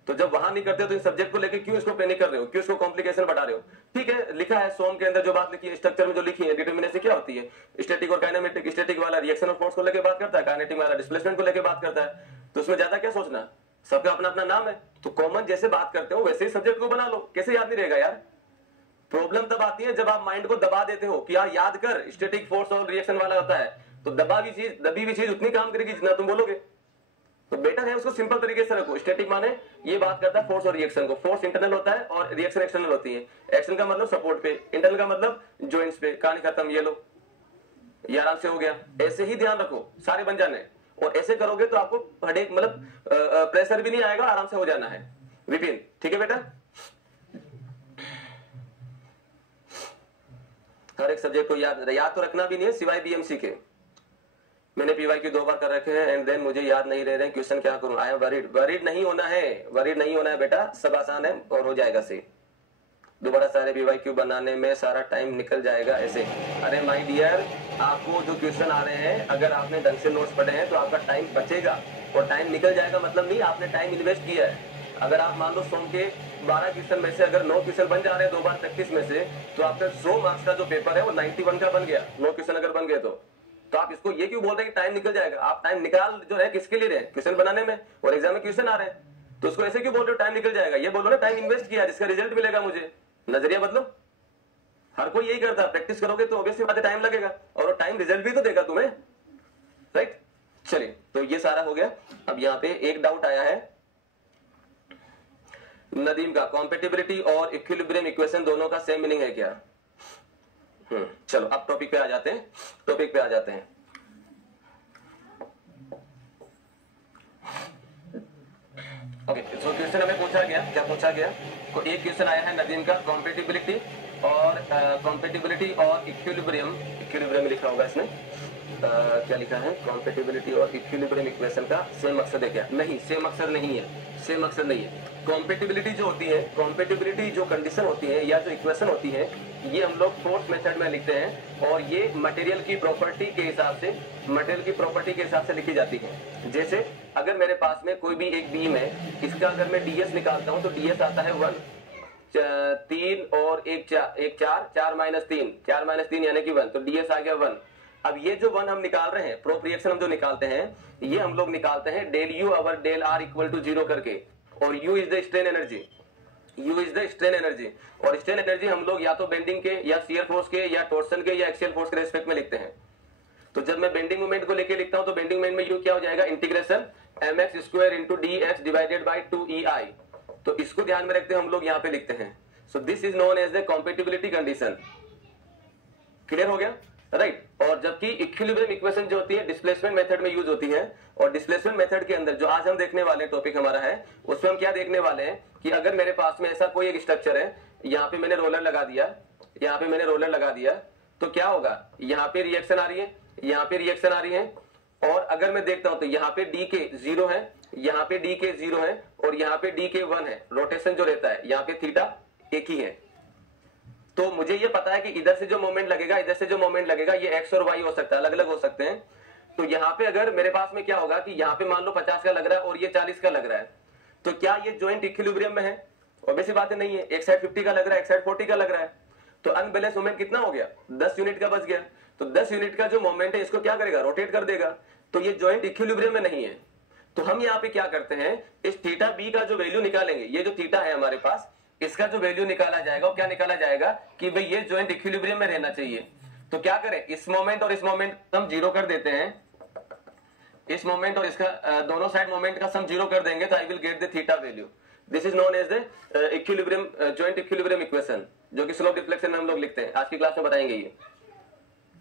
तो जब वहां नहीं करते तो इन सब्जेक्ट को लेके क्यों इसको पैनिक कर रहे हो, क्यों इसको कॉम्प्लिकेशन बढ़ा रहे हो? ठीक है, लिखा है सोम के अंदर जो बात लिखी है, स्ट्रक्चर में जो लिखी है, डिटरमिनेसी क्या होती है, स्टैटिक और काइनेमेटिक। स्टैटिक वाला रिएक्शन ऑफ फोर्स को लेकर बात करता है, काइनेटिक वाला डिस्प्लेसमेंट को लेकर बात करता है। तो उसमें ज्यादा क्या सोचना, सबका अपना अपना नाम है, तो कॉमन जैसे बात करते हो वैसे ही सब्जेक्ट को बना लो। कैसे याद नहीं रहेगा यार? प्रॉब्लम तब आती है जब आप माइंड को दबा देते हो कि यार याद कर, स्टैटिक फोर्स और रिएक्शन वाला होता है, तो दबी हुई चीज उतनी काम करेगी जितना तुम बोलोगे। तो बेटर है उसको सिंपल तरीके से रखो। स्टैटिक माने ये बात करता है फोर्स और रिएक्शन को, फोर्स इंटरनल होता है और रिएक्शन एक्सटर्नल होती है। एक्शन का मतलब सपोर्ट पे, इंटरनल का मतलब जॉइंट्स पे। कहानी खत्म, ये लो, ये आराम से हो गया। ऐसे ही ध्यान रखो, सारे बन जाने, और ऐसे करोगे तो आपको हेडेक मतलब प्रेशर भी नहीं आएगा, आराम से हो जाना है। विपिन, ठीक है बेटा? हर एक सब्जेक्ट को याद तो रखना भी नहीं है सिवाय बीएमसी के। मैंने पीवाईक्यू 2 बार कर रखे हैं एंड देन मुझे याद नहीं रह रहे क्वेश्चन, क्या करूं? I am worried. वरीड नहीं होना है, वरीड नहीं होना है बेटा, सब आसान है और हो जाएगा सही। दोबारा सारे पीवाईक्यू बनाने में सारा टाइम निकल जाएगा ऐसे। अरे माय डियर, आपको जो क्वेश्चन आ रहे हैं, अगर आपने ढंग से नोट्स पढ़े हैं तो आपका टाइम बचेगा, और टाइम निकल जाएगा मतलब नहीं आपने टाइम इन्वेस्ट किया है। अगर आप मान लो सोम के 12 क्वेश्चन में से अगर 9 क्वेश्चन बन जा रहे हैं 2 बार प्रैक्टिस में से, तो आपका 100 मार्क्स का जो पेपर है वो 91 का बन गया, 9 क्वेश्चन अगर बन गए तो आप इसको ये क्यों बोल रहे हैं कि टाइम निकल जाएगा? आप टाइम निकाल जो है किसके लिए रहे? क्वेश्चन बनाने में, और एग्जाम में क्वेश्चन आ रहे हैं, तो उसको ऐसे क्यों बोल रहे हो टाइम निकल जाएगा? ये बोलो ना टाइम इन्वेस्ट किया जिसका रिजल्ट मिलेगा मुझे। नजरिया बदलो, हर कोई यही करता है। प्रैक्टिस करोगे तो ऑब्वियसली बात है टाइम लगेगा, और वो टाइम रिजल्ट भी तो देगा तुम्हें, राइट? चलिए, तो ये सारा हो गया। अब यहाँ पे एक डाउट आया है नदीम का, कॉम्पेटिबिलिटी और इक्विलिब्रियम इक्वेशन दोनों का सेम मीनिंग है क्या? चलो अब टॉपिक पे आ जाते हैं, टॉपिक पे आ जाते हैं। ओके, सो क्वेश्चन हमें पूछा गया, क्या पूछा गया? तो एक क्वेश्चन आया है नदीम का, कॉम्पेटिबिलिटी और इक्विलिब्रियम लिखा होगा इसमें, क्या लिखा है? कॉम्पेटिबिलिटी और इक्विलिब्रियम इक्वेशन का सेम मकसद है क्या? नहीं, सेम मकसद नहीं है, सेम मकसद नहीं है। कॉम्पेटिबिलिटी जो होती है, कॉम्पेटिबिलिटी जो कंडीशन होती है या जो इक्वेशन होती है, ये हम लोग फोर्स मेथड में लिखते हैं, और ये मटेरियल की प्रॉपर्टी के हिसाब से लिखी जाती है। जैसे अगर मेरे पास में कोई भी एक बीम है, इसका अगर मैं डीएस निकालता हूं तो डीएस आता है 1, 3 और 1 4, 4 माइनस 3 यानी कि 1, तो डीएस आ गया 1। अब ये जो 1 हम निकाल रहे हैं, प्रोप रिएक्शन हम जो निकालते हैं, ये हम लोग निकालते हैं del U over del R equal to 0 करके, और U is the strain energy, U is the strain energy, और स्ट्रेन एनर्जी हम लोग या तो बेंडिंग के या शियर फोर्स के या टॉर्सन के या एक्सियल फोर्स के रेस्पेक्ट में लिखते हैं। तो जब मैं बेंडिंग मोमेंट को लेके लिखता हूं तो बेंडिंग मोमेंट में यू क्या हो जाएगा, integration mx square into dx divided by 2EI। तो इसको ध्यान में रखते हम लोग यहाँ पे लिखते हैं। So this is known as the compatibility condition. Clear हो गया, राइट। और जबकि इक्विलिब्रियम इक्वेशन जो होती है डिस्प्लेसमेंट मेथड में यूज होती है, और डिस्प्लेसमेंट मेथड के अंदर जो आज हम देखने वाले टॉपिक हमारा है उसमें हम क्या देखने वाले हैं कि अगर मेरे पास में ऐसा कोई एक स्ट्रक्चर है, यहाँ पे मैंने रोलर लगा दिया, यहाँ पे मैंने रोलर लगा दिया, तो क्या होगा, यहाँ पे रिएक्शन आ रही है, यहाँ पे रिएक्शन आ रही है, और अगर मैं देखता हूं तो यहाँ पे डी के 0 है, यहाँ पे डी के 0 है, और यहाँ पे डी के 1 है। रोटेशन जो रहता है यहाँ पे थीटा एक ही है। तो मुझे ये पता है कि इधर से जो मोमेंट लगेगा, इधर से जो मोमेंट लगेगा, ये एक्स और वाई हो सकता है, अलग अलग हो सकते हैं। तो यहाँ पे अगर मेरे पास में क्या होगा कि यहाँ पे मान लो 50 का लग रहा है और ये 40 का लग रहा है, तो क्या ये जॉइंट इक्विलिब्रियम में है? ऑब्वियसली बात नहीं है। एक साइड 50 का लग रहा है, एक साइड 40 का लग रहा है, तो अनबैलेंस मोमेंट कितना हो गया, 10 यूनिट का बच गया। तो 10 यूनिट का जो मोमेंट है इसको क्या करेगा, रोटेट कर देगा। तो ये जॉइंट इक्विलिब्रियम में नहीं है। तो हम यहाँ पे क्या करते हैं, इस थीटा बी का जो वैल्यू निकालेंगे, ये जो थीटा है हमारे पास, इसका जो वैल्यू निकाला जाएगा वो क्या निकाला जाएगा कि भाई ये जॉइंट इक्विलिब्रियम में रहना चाहिए। तो क्या करें, इस मोमेंट और इस मोमेंट हम जीरो कर देते हैं, इस मोमेंट और इसका दोनों साइड मोमेंट का सम जीरो कर देंगे, तो I will get the theta value. This is known as the equilibrium, joint equilibrium equation, जो कि स्लोप डिफ्लेक्शन में हम लोग लिखते हैं। आज की क्लास में बताएंगे ये,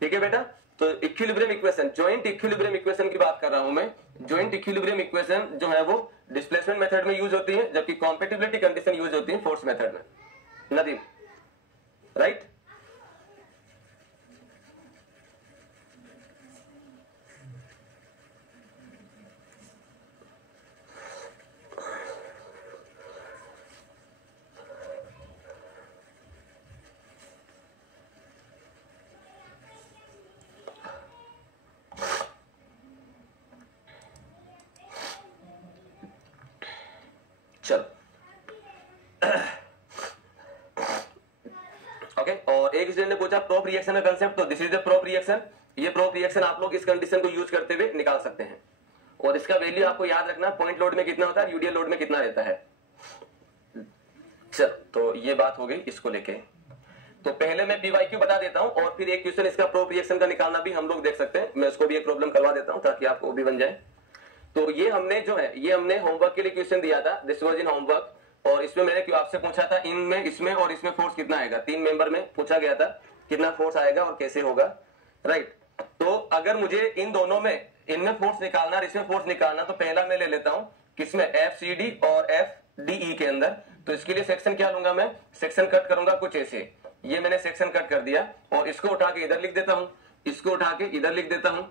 ठीक है बेटा। तो equilibrium equation, joint equilibrium equation की बात कर रहा हूं मैं। जॉइंट इक्विलिब्रियम इक्वेशन जो है वो डिस्प्लेसमेंट मेथड में यूज होती है, जबकि कॉम्पेटिबिलिटी कंडीशन यूज होती है फोर्स मेथड में। नदीम, राइट। चलो ओके। और एक स्टूडेंट ने पूछा प्रोप रिएक्शन का कांसेप्ट, तो this is the prop reaction. ये प्रोप रिएक्शन आप लोग इस कंडीशन को यूज करते हुए निकाल सकते हैं, और इसका वैल्यू आपको याद रखना, पॉइंट लोड में कितना होता है, यूडियल लोड में कितना रहता है। चल, तो ये बात हो गई इसको लेके। तो पहले मैं पीवाईक्यू बता देता हूं, और फिर एक क्वेश्चन इसका प्रोप रिएक्शन का निकालना भी हम लोग देख सकते हैं। मैं उसको भी एक प्रॉब्लम करवा देता हूं ताकि आपको भी बन जाए। तो ये हमने जो है, ये हमने होमवर्क के लिए क्वेश्चन दिया था, दिस वाज इन होमवर्क। और इसमें मैंने आपसे पूछा था इनमें, इसमें और इसमें फोर्स कितना आएगा। 3 मेंबर में पूछा गया था कितना फोर्स आएगा और कैसे होगा, राइट। तो अगर मुझे इन दोनों में, इनमें फोर्स निकालना और इसमें फोर्स निकालना, तो पहला मैं ले लेता हूं किसमें, FCD और FDE के अंदर। तो इसके लिए सेक्शन क्या लूंगा मैं, सेक्शन कट करूंगा कुछ ऐसे। ये मैंने सेक्शन कट कर दिया, और इसको उठा के इधर लिख देता हूं, इसको उठा के इधर लिख देता हूं।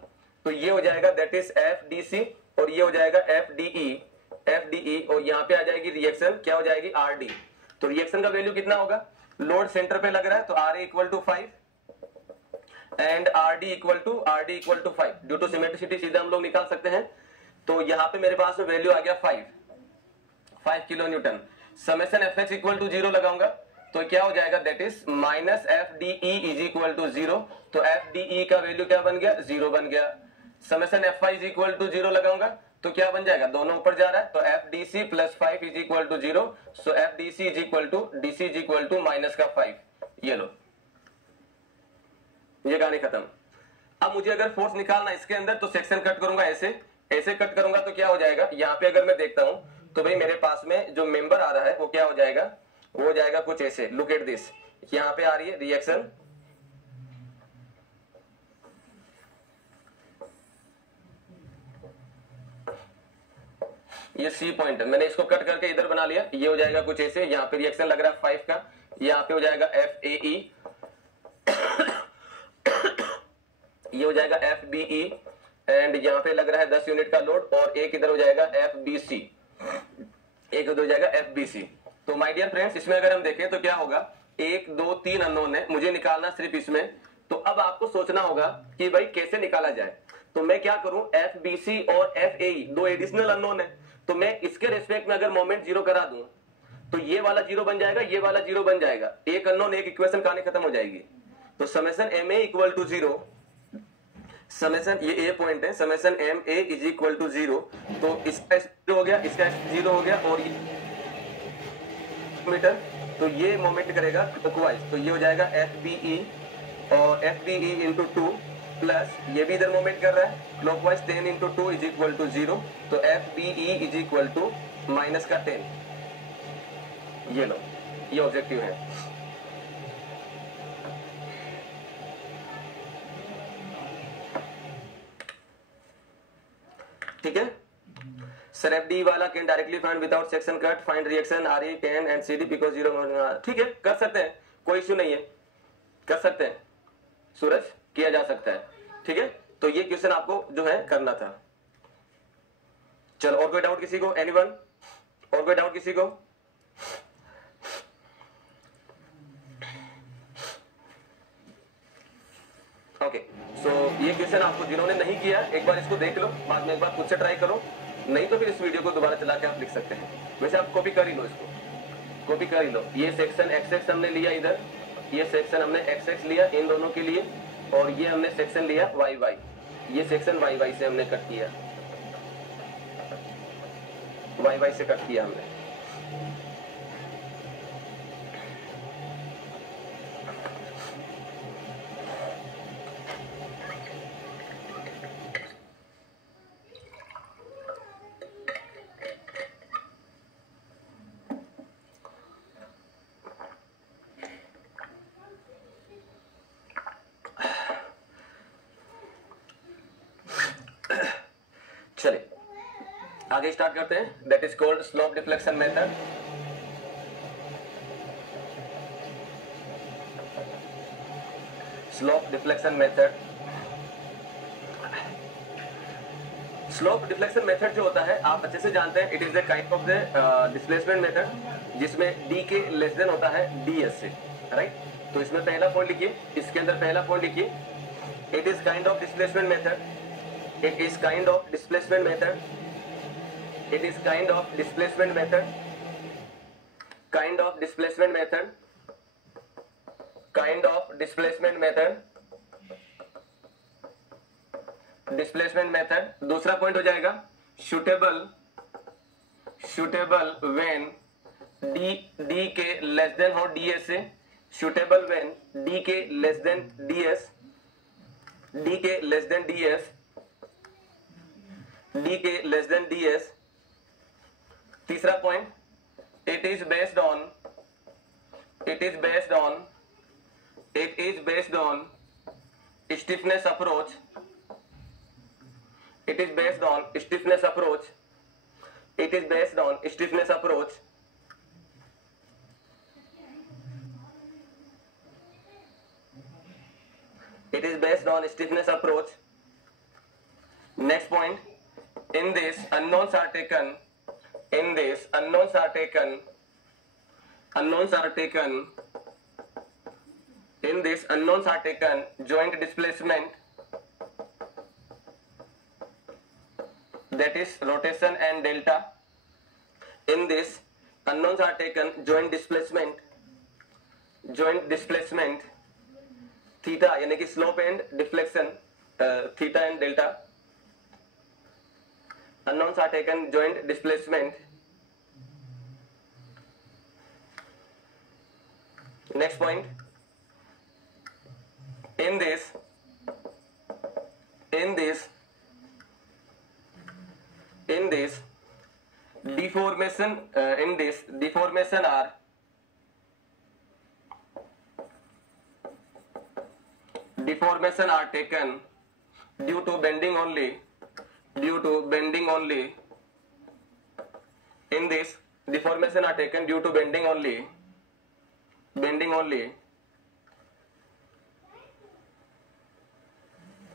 तो ये हो जाएगा दैट इज FDC, और ये हो जाएगा FDE, और यहाँ पे आ जाएगी रिएक्शन, क्या हो जाएगी, RD। तो रिएक्शन का वैल्यू कितना होगा, लोड सेंटर पे लग रहा है, तो RA equal to 5 and RD equal to 5। Due to symmetricity सीधा हम लोग निकाल सकते हैं। तो यहाँ पे मेरे पास में वैल्यू आ गया 5 kilo newton. Summation Fx equal to 0 लगाऊंगा, तो क्या हो जाएगा, that is minus FDE is equal to 0। तो FDE का वैल्यू क्या बन गया, 0 बन गया। Summation Fy is equal to 0 लगाऊंगा, तो क्या बन जाएगा, दोनों ऊपर जा रहा है, तो FDC plus 5 is equal to 0। So FDC is equal to DC is equal to minus का 5। ये लो, ये कहानी खत्म। अब मुझे अगर फोर्स निकालना इसके अंदर, तो सेक्शन कट करूंगा, ऐसे कट करूंगा, तो क्या हो जाएगा, यहाँ पे अगर मैं देखता हूं तो भाई मेरे पास में जो मेंबर आ रहा है वो क्या हो जाएगा, वो हो जाएगा कुछ ऐसे। लुक एट दिस, यहाँ पे आ रही है रिएक्शन, ये C पॉइंट है, मैंने इसको कट करके इधर बना लिया। ये हो जाएगा कुछ ऐसे, यहाँ पे रिएक्शन लग रहा है 5 का, यहाँ पे हो जाएगा FAE, ये हो जाएगा FBE, एंड यहाँ पे लग रहा है 10 यूनिट का लोड, और एक इधर हो जाएगा FBC, एक इधर हो जाएगा FBC। तो माय डियर फ्रेंड्स, इसमें अगर हम देखें तो क्या होगा, 1 2 3 अननोन है, मुझे निकालना सिर्फ इसमें। तो अब आपको सोचना होगा कि भाई कैसे निकाला जाए। तो मैं क्या करूं, FBC और FAE दो एडिशनल अननोन है, तो मैं इसके रेस्पेक्ट में अगर मोमेंट 0 करा दूं, तो ये वाला 0 बन जाएगा, ये वाला 0 बन जाएगा, एक अननोन एक इक्वेशन कहानी खत्म हो जाएगी। तो summation MA equal to 0, summation, ये A पॉइंट है, summation MA is equal to 0। तो इसका 0 हो गया, इसका 0 हो गया, और क्यूबिक मीटर, तो ये मोमेंट करेगा क्लॉकवाइज, तो ये हो जाएगा FBE और FBE इंटू 2 प्लस ये भी इधर मोमेंट कर रहा है clockwise 10 into 2 is equal to 0, तो FBE is equal to minus का 10। ये लो, ये ऑब्जेक्टिव है। ठीक है सर, FD वाला can directly find without section cut, find reaction RE can and CD because 0। ठीक है, कर सकते हैं, कोई इश्यू नहीं है, कर सकते हैं सूरज, किया जा सकता है। ठीक है, तो ये क्वेश्चन आपको जो है करना था। चलो, और कोई डाउट किसी को? एनीवन? और कोई डाउट किसी को? ओके, सो ये क्वेश्चन आपको जिन्होंने नहीं किया एक बार इसको देख लो, बाद में एक बार खुद से ट्राई करो, नहीं तो फिर इस वीडियो को दोबारा चला के आप लिख सकते हैं। वैसे आप कॉपी कर ही लो, इसको कॉपी कर ही लो। ये सेक्शन XX हमने लिया इधर, ये सेक्शन हमने XX लिया इन दोनों के लिए, और ये हमने सेक्शन लिया YY, ये सेक्शन YY से हमने कट किया, YY से कट किया हमने। चलिए आगे स्टार्ट करते हैं। That is called slope deflection method. Slope deflection method, slope deflection method जो होता है आप अच्छे से जानते हैं, it is the kind of the displacement method जिसमें d के लेस देन होता है ds से, राइट। तो इसमें पहला पॉइंट लिखिए, इसके अंदर पहला पॉइंट लिखिए, it is kind of displacement method, it is kind of displacement method, it is kind of displacement method, kind of displacement method, kind of displacement method, displacement method। दूसरा point हो जाएगा suitable, suitable when d के less than हो ds से, suitable when d के less than ds, d के less than ds, d के less than ds। तीसरा point, it is based on stiffness approach, it is based on stiffness approach, it is based on stiffness approach, it is based on stiffness approach। Next point, in this unknowns are taken, in this unknowns are taken, unknowns are taken, in this unknowns are taken joint displacement, that is rotation and delta। In this unknowns are taken joint displacement, joint displacement theta यानी कि slope and deflection, theta and delta। Unknowns are taken joint displacement। Next point, in this deformation, in this deformation are taken due to bending only, due to bending only, in this deformation are taken due to bending only, bending only,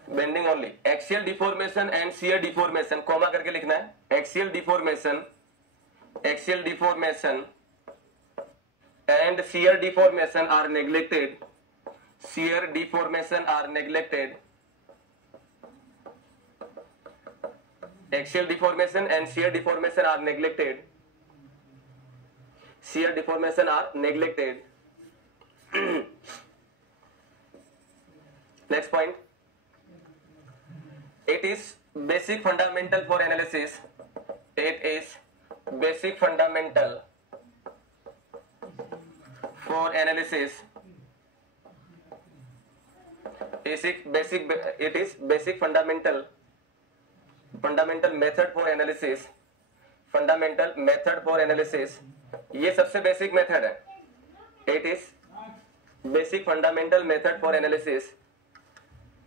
bending only। axial deformation and shear deformation comma करके लिखना है, axial deformation, axial deformation and shear deformation are neglected, shear deformation are neglected, axial deformation and shear deformation are neglected, shear deformation are neglected। Next point, it is basic fundamental for analysis, it is basic fundamental for analysis. It is basic fundamental method for analysis. Fundamental method for analysis. ये सबसे basic method है. It is basic fundamental method for analysis.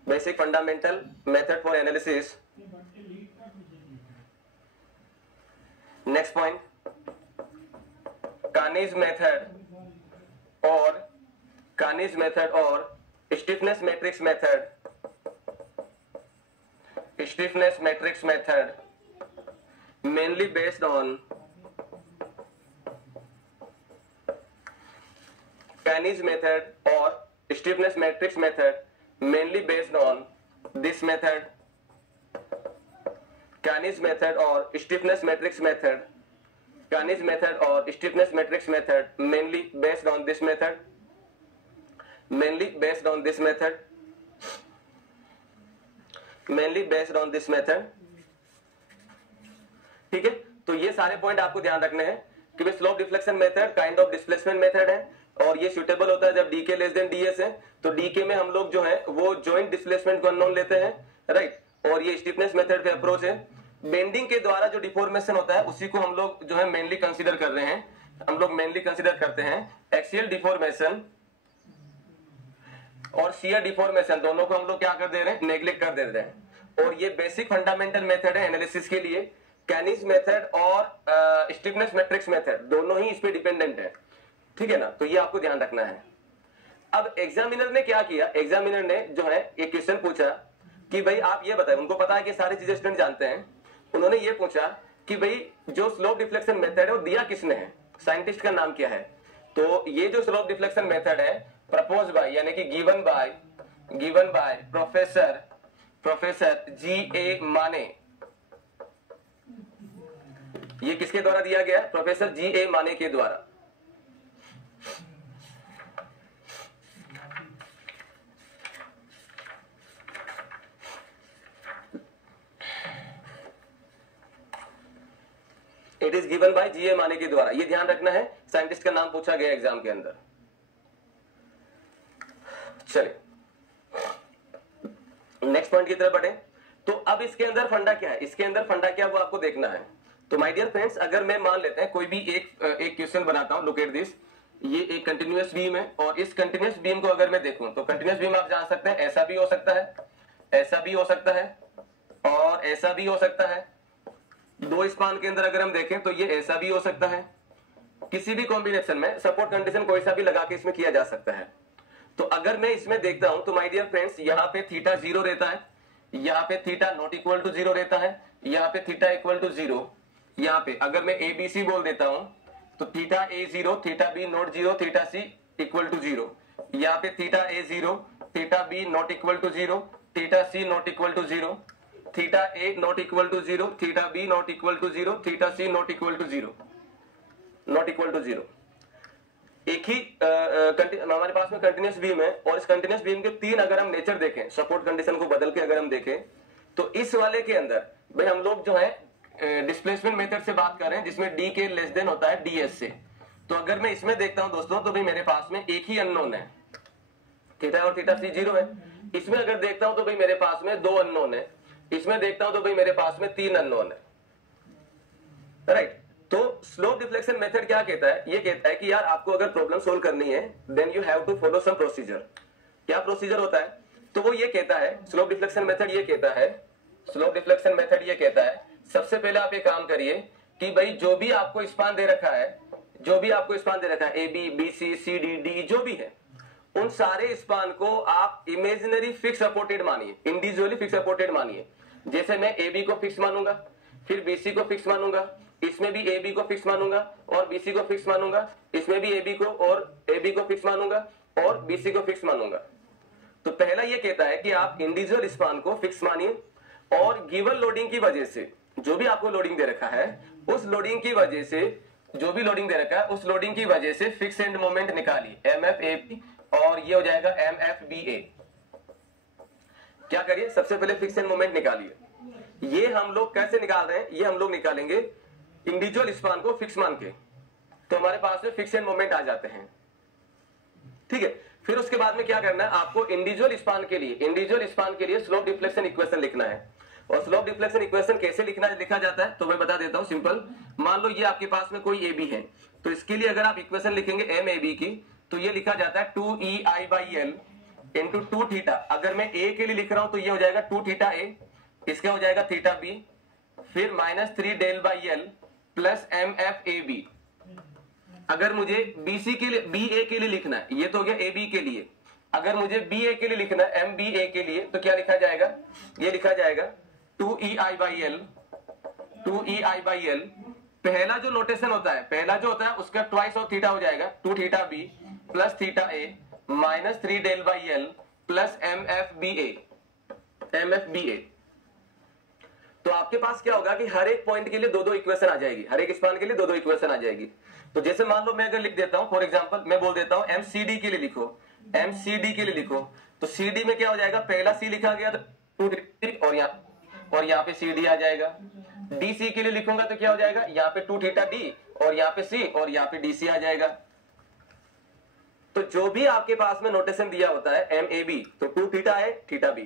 Basic fundamental method for analysis. Next point. Carney's method or stiffness matrix method. Stiffness matrix method mainly based on Carney's method or stiffness matrix method mainly based on this method. Carney's method or stiffness matrix method. Carney's method or stiffness matrix method mainly based on this method. Mainly based on this method. Mainly based on this method. ठीक है, तो ये सारे point आपको ध्यान रखने हैं कि भाई slope deflection method kind of displacement method है और ये सुटेबल होता है जब डी के लेस देन ds है. तो डी के में हम लोग जो है वो जॉइंट डिस्प्लेसमेंट को अननोन लेते हैं, राइट. और ये स्टीफनेस मेथड पे अप्रोच है. बेंडिंग के द्वारा जो डिफॉर्मेशन होता है उसी को हम लोग जो है मेनली कंसीडर कर रहे हैं. हम लोग मेनली कंसीडर करते हैं एक्सियल डिफॉर्मेशन और शियर डिफॉर्मेशन, दोनों को हम लोग क्या कर दे रहे हैं, नेग्लेक्ट कर दे रहे हैं. और ये बेसिक फंडामेंटल मेथड है एनालिसिस के लिए. कैनीज मेथड और स्टिफनेस मैट्रिक्स मेथड दोनों ही इस पे डिपेंडेंट है, ठीक है ना. तो ये आपको ध्यान रखना है. अब एग्जामिनर ने क्या किया, एग्जामिनर ने जो है एक क्वेश्चन पूछा कि भाई आप ये बताएं, उनको पता है कि सारी चीजें स्टूडेंट जानते हैं. उन्होंने ये पूछा कि भाई जो स्लोप डिफ्लेक्शन मेथड है वो दिया किसने है, साइंटिस्ट का नाम क्या है. तो ये जो स्लोप डिफ्लेक्शन मेथड है प्रपोज बाय यानी कि गिवन बाय प्रोफेसर G.A. माने. ये किसके द्वारा दिया गया, प्रोफेसर G.A. माने के द्वारा. It is given by G.A. माने के द्वारा. ये ध्यान रखना है, साइंटिस्ट का नाम पूछा गया एग्जाम के अंदर. चलिए नेक्स्ट पॉइंट की तरफ बढ़े. तो अब इसके अंदर फंडा क्या है, इसके अंदर फंडा क्या वो आपको देखना है. तो माय डियर फ्रेंड्स, अगर मैं मान लेते हैं कोई भी एक क्वेश्चन बनाता हूं, लुक एट दिस. ये एक कंटिन्यूअस बीम है और इस कंटिन्यूअस बीम को अगर मैं देखूं तो कंटिन्यूअस बीम आप जान सकते हैं ऐसा भी हो सकता है, ऐसा भी हो सकता है और ऐसा भी हो सकता है. दो स्पान के अंदर अगर हम देखें तो ये ऐसा भी हो सकता है. किसी भी कॉम्बिनेशन में सपोर्ट कंडीशन कोई सा भी लगा के इसमें किया जा सकता है. तो अगर मैं इसमें देखता हूं तो माय डियर फ्रेंड्स यहाँ पे थीटा 0 रहता है, यहाँ पे थीटा नॉट इक्वल टू 0 रहता है, यहाँ पे थीटा इक्वल टू 0. यहाँ पे अगर मैं ABC बोल देता हूं तो theta A0 theta B not 0 theta C equal to 0. यहाँ पे theta A0 theta B not equal to 0 theta C not equal to 0, theta A not equal to 0 theta B not equal to 0 theta C not equal to 0, not equal to 0. एक ही हमारे पास में continuous beam है और इस continuous beam के तीन अगर हम नेचर देखें, सपोर्ट कंडीशन को बदल के अगर हम देखें तो इस वाले के अंदर भाई हम लोग जो है डिस्प्लेसमेंट मेथड से बात कर रहे हैं जिसमें डी के लेस देन होता है ds से. तो अगर मैं इसमें देखता हूं दोस्तों तो भाई मेरे पास में एक ही अननोन है, थीटा और थीटा C 0 है. इसमें अगर देखता हूं तो भाई मेरे पास में दो अननोन है, इसमें देखता हूं तो भाई मेरे पास में तीन अननोन है, राइट. तो स्लोप डिफ्लेक्शन मेथड क्या कहता है, ये कहता है कि यार आपको अगर प्रॉब्लम सोल्व करनी है then you have to follow some procedure. क्या प्रोसीजर होता है, तो वो ये कहता है स्लोप डिफ्लेक्शन मेथड ये कहता है, स्लोप डिफ्लेक्शन मेथड ये कहता है सबसे पहले आप ये काम करिए कि भाई जो भी आपको स्पान दे रखा है, जो भी आपको स्पान दे रखा है AB BC CD D जो भी है, उन सारे स्पान को आप इमेजिनरी फिक्स सपोर्टेड मानिए, इंडिविजुअली फिक्स सपोर्टेड मानिए. जैसे मैं AB को फिक्स मानूंगा, फिर BC को फिक्स मानूंगा, इसमें भी AB को फिक्स मानूंगा और BC को फिक्स मानूंगा, इसमें भी AB को और AB को फिक्स मानूंगा और BC को फिक्स मानूंगा. तो पहला ये कहता है कि आप इंडिविजुअल स्पान को फिक्स मानिए और गिवन लोडिंग की वजह से जो भी आपको लोडिंग दे रखा है उस लोडिंग की वजह से, जो भी लोडिंग दे रखा है उस लोडिंग की वजह से फिक्स एंड मोमेंट निकालिए MFAB और ये हो जाएगा MFBA. क्या करिए, सबसे पहले फिक्स एंड मोमेंट निकालिए. ये हम लोग कैसे निकाल रहे हैं, ये हम लोग निकालेंगे इंडिविजुअल स्पान को फिक्स मान के. तो हमारे पास में फिक्स एंड मोमेंट आ जाते हैं. ठीक है। फिर उसके बाद में क्या करना है, आपको इंडिविजुअल स्पान के लिए स्लोप डिफ्लेक्शन इक्वेशन लिखना है। और स्लोप डिफ्लेक्शन इक्वेशन कैसे लिखा जाता है तो मैं बता देता हूं सिंपल। मान लो ये आपके पास में कोई ए बी है, तो इसके लिए अगर आप इक्वेशन लिखेंगे एम ए बी की, तो ये लिखा जाता है 2EI/L इंटू 2 थीटा। अगर मैं ए के लिए लिख रहा हूं तो ये हो जाएगा 2 थीटा ए, इसका हो जाएगा थीटा बी, फिर -3 del/L प्लस MF/AB। अगर मुझे BC के लिए BA के लिए लिखना है, ये तो हो गया AB के लिए। अगर मुझे BA के लिए लिखना है MBA के लिए, तो क्या लिखा जाएगा, ये लिखा जाएगा 2EI/L पहला जो नोटेशन होता है उसका ट्वाइस ऑफ थीटा हो जाएगा 2 थीटा बी प्लस थीटा ए -3 del/L प्लस MFBA। तो आपके पास क्या होगा कि हर एक पॉइंट के लिए दो इक्वेशन आ जाएगी, हर एक स्पान के लिए दो इक्वेशन आ जाएगी। तो जैसे मान लो मैं अगर लिख देता हूं, फॉर एग्जांपल मैं बोल देता हूं MCD के लिए लिखो, MCD के लिए लिखो, तो CD में क्या हो जाएगा, पहला C लिखा गया तो 2 और यहाँ पे CD आ जाएगा। DC के लिए लिखूंगा तो क्या हो जाएगा, यहाँ पे 2 थीटा D और यहाँ पे C और यहाँ पे DC आ जाएगा। तो जो भी आपके पास में नोटेशन दिया होता है MAB तो 2 थीटा है थीटा B,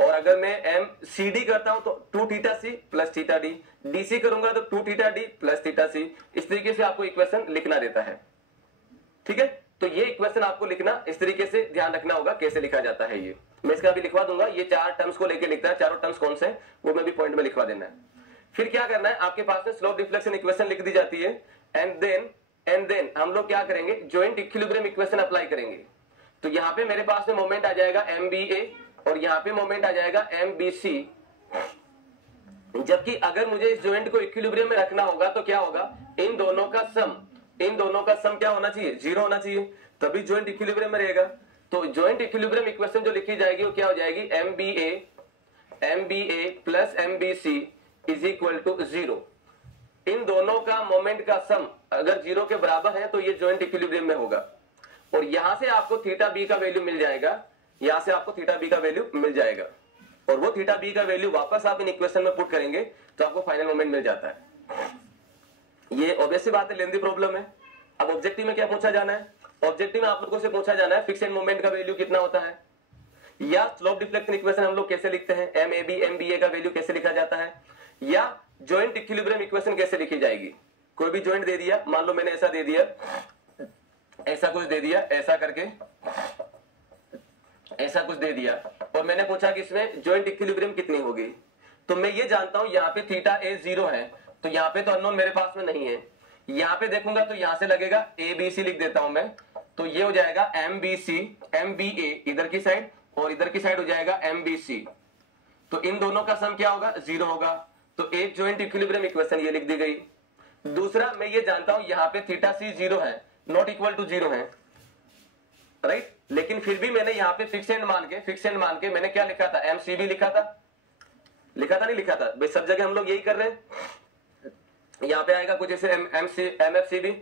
और अगर मैं MCD करता हूं तो 2 theta C plus theta D, DC करूंगा तो 2 theta D plus theta C। इस तरीके से आपको इक्वेशन लिखना रहता है, ठीक है। तो ये इक्वेशन आपको लिखना इस तरीके से ध्यान रखना होगा कैसे लिखा जाता है। ये मैं इसका भी लिखवा दूंगा, ये 4 टर्म्स को लेकर लिखता है, चारों टर्म्स कौन से वो मैं भी पॉइंट में लिखवा देना है। फिर क्या करना है, आपके पास में स्लोप डिफ्लेक्शन इक्वेशन लिख दी जाती है, एंड देन हम लोग क्या करेंगे, जॉइंट इक्विलिब्रियम इक्वेशन अप्लाई करेंगे। तो यहाँ पे मेरे पास में मोमेंट आ जाएगा MBA और यहाँ पे मोमेंट आ जाएगा MBC। जबकि अगर मुझे इस जॉइंट को इक्विलिब्रियम में रखना होगा तो क्या होगा, इन दोनों का सम क्या होना चाहिए, 0 होना चाहिए, तभी जॉइंट इक्विलिब्रियम में रहेगा। तो जॉइंट इक्विलिब्रियम इक्वेशन जो लिखी जाएगी वो क्या हो जाएगी, MBA plus MBC is equal to 0। इन दोनों का मोमेंट का सम अगर 0 के बराबर है तो ये जॉइंट इक्विलिब्रियम में होगा। और यहां से आपको थीटा बी का वैल्यू मिल जाएगा, यहां से आपको थीटा बी का वैल्यू मिल जाएगा, और वो थीटा बी का वैल्यू वापस आप इन इक्वेशन में पुट करेंगे तो आपको फाइनल मोमेंट मिल जाता है। ये ऑब्वियस सी बात है, लेंथी प्रॉब्लम है। अब ऑब्जेक्टिव में क्या पूछा जाना है, ऑब्जेक्टिव में आप लोगों से पूछा जाना है फिक्स एंड मोमेंट का वैल्यू कितना होता है, या स्लोप डिफ्लेक्शन इक्वेशन हम लोग कैसे लिखते हैं, MAB MBA का वैल्यू कैसे लिखा जाता है, या जॉइंट इक्विलिब्रियम इक्वेशन कैसे लिखी जाएगी। कोई भी जॉइंट दे दिया, मान लो मैंने ऐसा दे दिया, ऐसा कुछ दे दिया, ऐसा करके ऐसा कुछ दे दिया, और मैंने पूछा कि इसमें जॉइंट इक्विलिब्रियम कितनी होगी। तो मैं ये जानता हूं यहाँ पे थीटा A 0 है, तो यहाँ पे तो अननोन मेरे पास में नहीं है। यहाँ पे देखूंगा तो यहाँ से लगेगा ABC लिख देता हूं मैं, तो ये हो जाएगा MBC MBA इधर की साइड, और इधर की साइड हो जाएगा MBC। तो इन दोनों का सम क्या होगा, 0 होगा। तो एक जॉइंट इक्विलिब्रियम इक्वेशन ये लिख दी गई। दूसरा मैं ये जानता हूं यहाँ पे थीटा C 0 है, नॉट इक्वल टू 0 है, राइट। लेकिन फिर भी मैंने यहाँ पे फिक्स एंड मान के मैंने क्या लिखा था, MCB लिखा था नहीं लिखा था भाई, सब जगह हम लोग यही कर रहे हैं। यहाँ पे आएगा कुछ ऐसे MFCB।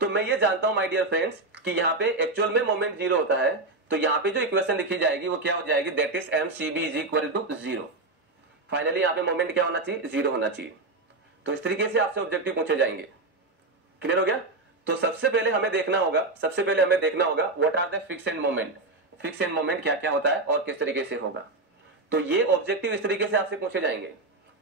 तो मैं ये जानता हूं माय डियर फ्रेंड्स कि यहाँ पे एक्चुअल में मोमेंट 0 होता है, तो यहाँ पे जो इक्वेशन लिखी जाएगी वो क्या हो जाएगी, that is MCB is equal to 0। Finally यहाँ पे मोमेंट क्या होना चाहिए, 0 होना चाहिए। तो इस तरीके से आपसे ऑब्जेक्टिव पूछे जाएंगे। क्लियर हो गया। तो सबसे पहले हमें देखना होगा what are the fix end moment क्या क्या होता है और किस तरीके से होगा। तो ये ऑब्जेक्टिव इस तरीके से आपसे पूछे जाएंगे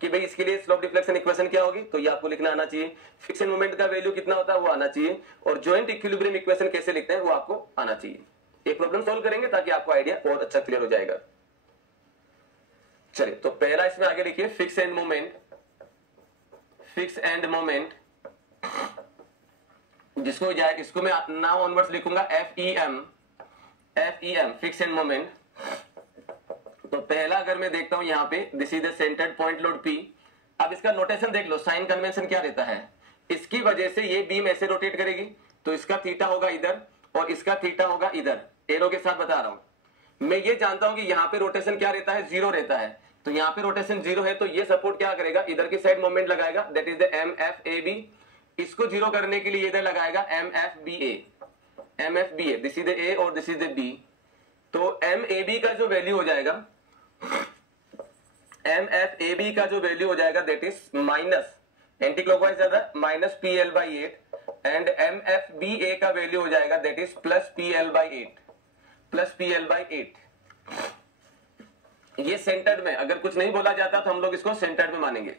कि भाई इसके लिए स्लोप डिफ्लेक्शन इक्वेशन क्या होगी, तो ये आपको लिखना आना चाहिए, फिक्स एंड मोमेंट का वैल्यू कितना होता है वो आना चाहिए, और जॉइंट इक्विलिब्रियम इक्वेशन कैसे लिखते हैं वो आपको आना चाहिए। एक प्रॉब्लम सॉल्व करेंगे ताकि आपको आइडिया बहुत अच्छा क्लियर हो जाएगा। चलिए, तो पहला इसमें आगे लिखिए फिक्स एंड मोमेंट, जिसको जाए इसको मैं नाउ ऑनवर्ड्स लिखूंगा FEM फिक्स एंड मोमेंट। तो पहला अगर मैं देखता हूं यहाँ पे this is the centred point load P। अब इसका नोटेशन देख लो, साइन कन्वेंशन क्या रहता है, इसकी वजह से ये बीम ऐसे रोटेट करेगी, तो इसका थीटा होगा इधर और इसका थीटा होगा इधर, एरो के साथ बता रहा हूं। मैं ये जानता हूं कि यहाँ पे रोटेशन क्या रहता है, 0 रहता है, तो यहाँ पे रोटेशन 0 है, तो ये सपोर्ट क्या करेगा, इधर की साइड मोमेंट लगाएगा, दैट इज द MFAB। इसको 0 करने के लिए इधर लगाएगा MFBA, this is the A और दिस इज द B। तो MAB का जो वैल्यू हो जाएगा, MFAB का जो वैल्यू हो जाएगा that is minus anti clockwise ज्यादा -PL/8, एंड MFBA का वैल्यू हो जाएगा that is +PL/8। Plus PL/8। ये सेंटर्ड में, अगर कुछ नहीं बोला जाता तो हम लोग इसको सेंटर्ड में मानेंगे।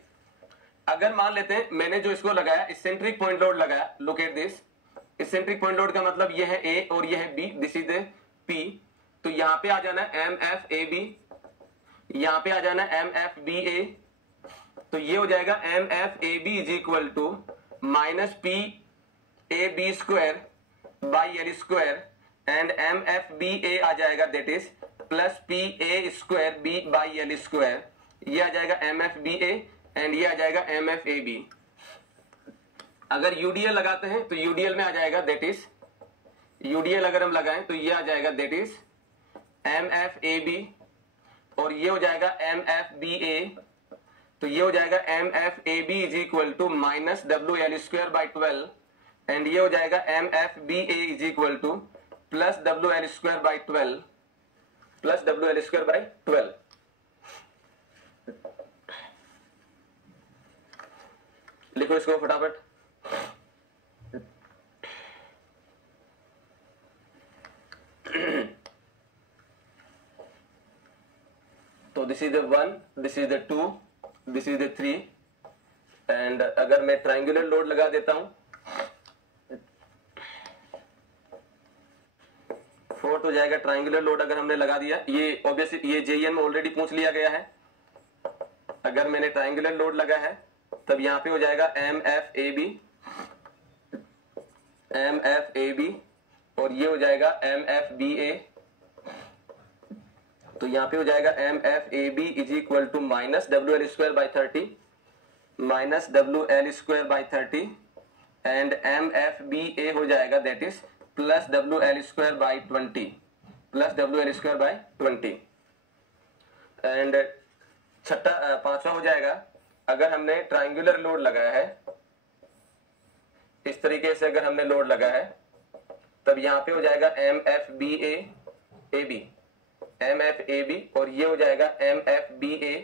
अगर मान लेते हैं मैंने जो इसको लगाया इसेंट्रिक पॉइंट लोड लगाया, look at this, eccentric point load का मतलब ये है A और ये है B, दिस इज P, तो यहां पे आ जाना है MFAB, यहां पे आ जाना है MFBA, तो ये हो जाएगा MFAB is equal to minus PAB square by L square, and MFBA आ जाएगा that is plus PA square B by L square, ये आ जाएगा MFBA एंड ये आ जाएगा MFAB। अगर UDL लगाते हैं तो UDL में आ जाएगा दैट इज, UDL अगर हम लगाएं तो ये आ जाएगा दैट इज MFAB, और ये हो जाएगा MFBA, तो ये हो जाएगा MFAB is equal to minus WL square by 12, एंड ये हो जाएगा MFBA is equal to plus WL square by 12, plus WL square by 12। लिखो इसको फटाफट। तो this is the 1, this is the 2, this is the 3, and अगर मैं ट्रायंगुलर लोड लगा देता हूं, फोर्थ हो जाएगा ट्रायंगुलर लोड अगर हमने लगा दिया, ये ऑब्वियसली ये JEN में ऑलरेडी पूछ लिया गया है। अगर मैंने ट्रायंगुलर लोड लगा है तब यहां पे हो जाएगा MFAB और ये हो जाएगा MFBA, तो यहां पे हो जाएगा MFAB is equal to minus WL square by 30, minus WL square by 30, and MFBA हो जाएगा that is plus WL square by 20, plus WL square by 20। And छठा पांचवा हो जाएगा, अगर हमने ट्रायंगुलर लोड लगाया है इस तरीके से, अगर हमने लोड लगा है तब यहां पे हो जाएगा MFAB और ये हो जाएगा MFBA।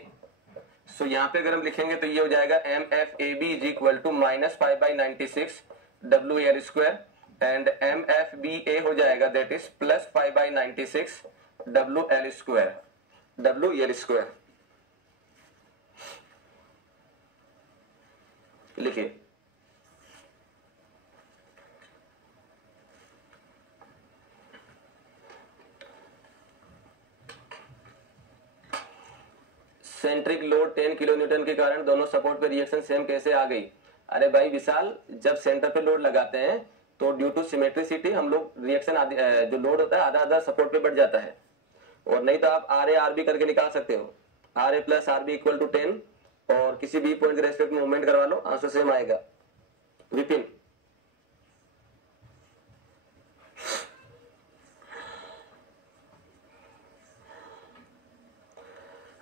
सो यहां पे अगर हम लिखेंगे तो ये हो जाएगा MFAB is equal to minus 5/96 WL square, and MFBA हो जाएगा that is plus 5/96 WL square. लिखिए सेंट्रिक लोड 10 किलो न्यूटन के कारण दोनों सपोर्ट पे रिएक्शन सेम कैसे आ गई? अरे भाई विशाल, जब सेंटर पे लोड लगाते हैं तो ड्यू टू सिमेट्रिसिटी हम लोग रिएक्शन जो लोड होता है आधा आधा सपोर्ट पे बढ़ जाता है, और नहीं तो आप RA RB करके निकाल सकते हो, RA plus RB equal to 10, और किसी भी पॉइंट के रेस्पेक्ट में मूवमेंट करवा लो, आंसर सेम आएगा। विपिन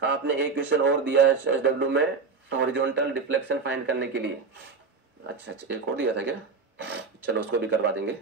आपने एक क्वेश्चन और दिया है SW में हॉरिजॉन्टल डिफ्लेक्शन फाइंड करने के लिए। अच्छा एक और दिया था क्या? चलो उसको भी करवा देंगे।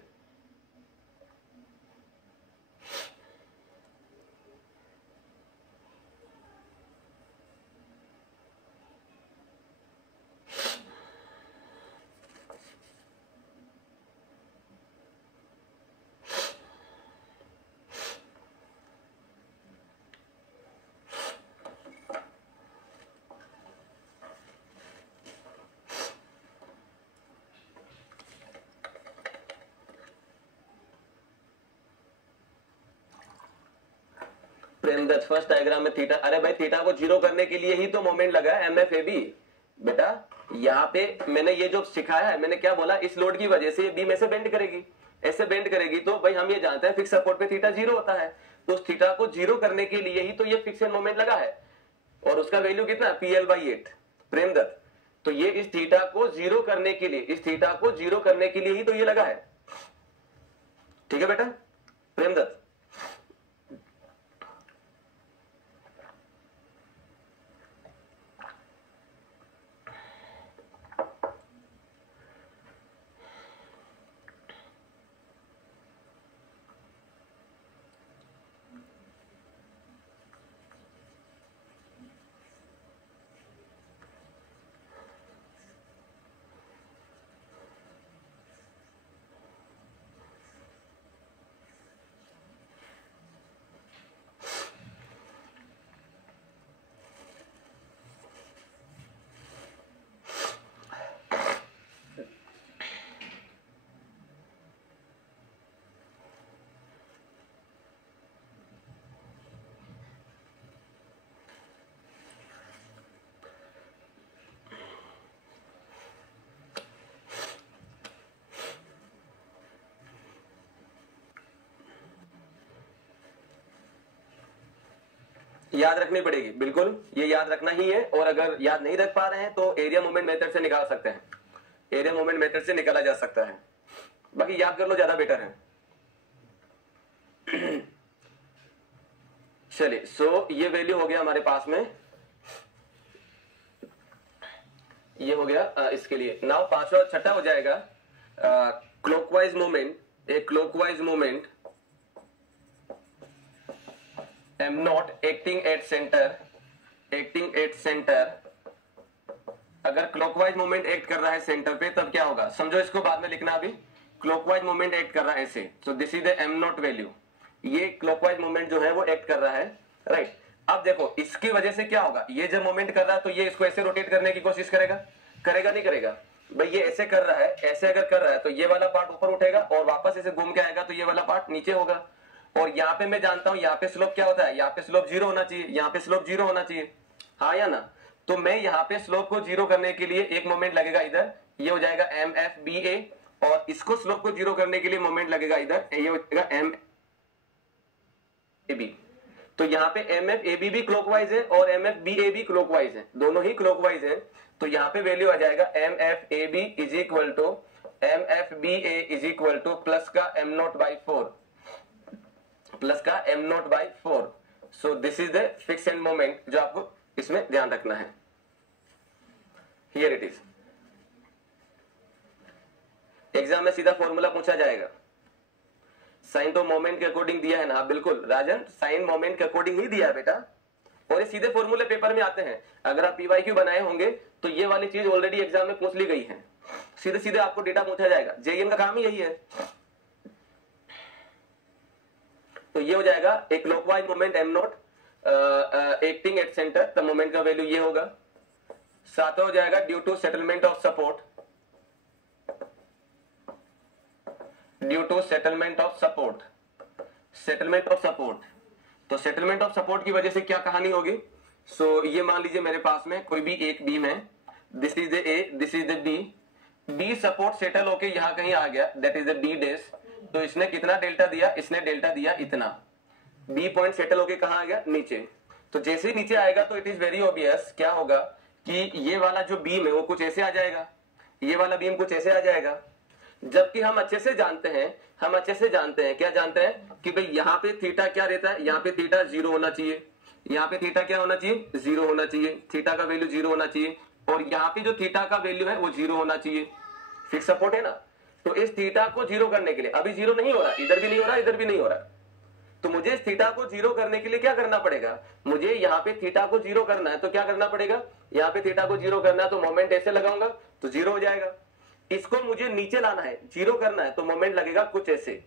प्रेमदत्त फर्स्ट डायग्राम में थीटा, अरे भाई थीटा को जीरो करने के लिए ही तो मोमेंट लगा है MFAB। बेटा यहाँ पे मैंने ये जो सिखाया है, मैंने क्या बोला, इस लोड की वजह से बी में से बेंड करेगी, ऐसे बेंड करेगी, तो भाई हम ये जानते हैं फिक्स सपोर्ट पे थीटा जीरो होता है, तो उस थीटा को जीरो करने के लिए ही तो ये फिक्सेड मोमेंट लगा है, और उसका वैल्यू कितना PL/8 प्रेमदत्त। तो ये इस थीटा को जीरो करने के लिए, इस थीटा को जीरो करने के लिए ही तो ये लगा है। ठीक है बेटा प्रेमदत्त। याद रखनी पड़ेगी, बिल्कुल ये याद रखना ही है। और अगर याद नहीं रख पा रहे हैं तो एरिया मूवमेंट मेथड से निकाल सकते हैं, एरिया मूवमेंट मेथड से निकाला जा सकता है, बाकी याद कर लो ज्यादा बेटर है। चलिए, सो ये वैल्यू हो गया हमारे पास में, ये हो गया इसके लिए। नाउ पांचवा छठा हो जाएगा clockwise movement. A clockwise movement M not acting at centre, acting at centre. अगर क्लॉकवाइज मूवमेंट एक्ट कर रहा है सेंटर पे तब क्या होगा, समझो इसको बाद में लिखना। अभी क्लॉकवाइज मूवमेंट एक्ट कर रहा है ऐसे, सो this is the am not value. ये क्लॉकवाइज मूवमेंट जो है वो एक्ट कर रहा है, राइट। अब देखो इसकी वजह से क्या होगा, ये जब मूवमेंट कर रहा है तो ये इसको ऐसे रोटेट करने की कोशिश करेगा, करेगा नहीं करेगा भाई, ये ऐसे कर रहा है, ऐसे अगर कर रहा है तो ये वाला पार्ट ऊपर उठेगा और वापस ऐसे घूम के आएगा तो ये वाला पार्ट नीचे होगा। और यहाँ पे मैं जानता हूं यहाँ पे स्लोप क्या होता है, यहाँ पे स्लोप 0 होना चाहिए, यहाँ पे स्लोप 0 होना चाहिए, हाँ या ना। तो मैं यहाँ पे स्लोप को 0 करने के लिए एक मोमेंट लगेगा इधर, ये हो जाएगा एम एफ बी ए, और इसको स्लोप को 0 करने के लिए मोमेंट लगेगा इधर, ये हो जाएगा एम ए बी। तो यहाँ पे एम एफ ए बी भी क्लॉकवाइज है और एम एफ बी ए भी क्लॉकवाइज है, दोनों ही क्लॉकवाइज है। तो यहाँ पे वैल्यू आ जाएगा M F A B is equal to M F B A is equal to plus का एम नॉट बाई 4, प्लस का M not by 4। So this is the fix end moment जो आपको इसमें ध्यान रखना है। Here it is. एग्जाम में सीधा फॉर्मूला पूछा जाएगा, साइन तो मोमेंट के अकॉर्डिंग दिया है ना, बिल्कुल राजन, साइन मोमेंट के अकॉर्डिंग ही दिया है बेटा, और ये सीधे फॉर्मूले पेपर में आते हैं। अगर आप पीवाईक्यू बनाए होंगे तो ये वाली चीज ऑलरेडी एग्जाम में पूछ ली गई है, सीधे सीधे आपको डेटा पूछा जाएगा, जेईएम का काम ही यही है। तो ये हो जाएगा एक clockwise moment M not acting at centre, the moment का वैल्यू ये होगा। सातवां हो जाएगा due to settlement of support, due to settlement of support, settlement of support. तो सेटलमेंट ऑफ सपोर्ट की वजह से क्या कहानी होगी, सो ये मान लीजिए मेरे पास में कोई भी एक बीम है, this is the A, this is the B, B support settle होके यहां कहीं आ गया, that is the B dash. तो इसने कितना डेल्टा दिया, इसने डेल्टा दिया इतना, बी पॉइंट सेटल होके कहां आ गया, नीचे। तो जैसे ही नीचे आएगा तो इट इज वेरी ऑब्वियस क्या होगा कि ये वाला जो बीम है वो कुछ ऐसे आ जाएगा, ये वाला बीम कुछ ऐसे आ जाएगा। जबकि हम अच्छे से जानते हैं, हम अच्छे से जानते हैं, क्या जानते हैं कि भाई यहाँ पे थीटा क्या रहता है, यहाँ पे थीटा 0 होना चाहिए, यहाँ पे थीटा क्या होना चाहिए, 0 होना चाहिए, थीटा का वैल्यू 0 होना चाहिए, और यहाँ पे जो थीटा का वैल्यू है वो 0 होना चाहिए। फिक्स सपोर्ट है ना, तो इस थीटा को 0 करने के लिए, अभी 0 नहीं हो रहा, इधर भी नहीं हो रहा, इधर भी नहीं हो रहा, तो मुझे इस थीटा को 0 करने के लिए क्या करना पड़ेगा, मुझे यहाँ पे थीटा को 0 करना है तो क्या करना पड़ेगा, यहाँ पे थीटा को 0 करना है तो मोमेंट ऐसे लगाऊंगा तो 0 हो जाएगा। इसको मुझे नीचे लाना है, 0 करना है तो मोमेंट लगेगा कुछ ऐसे,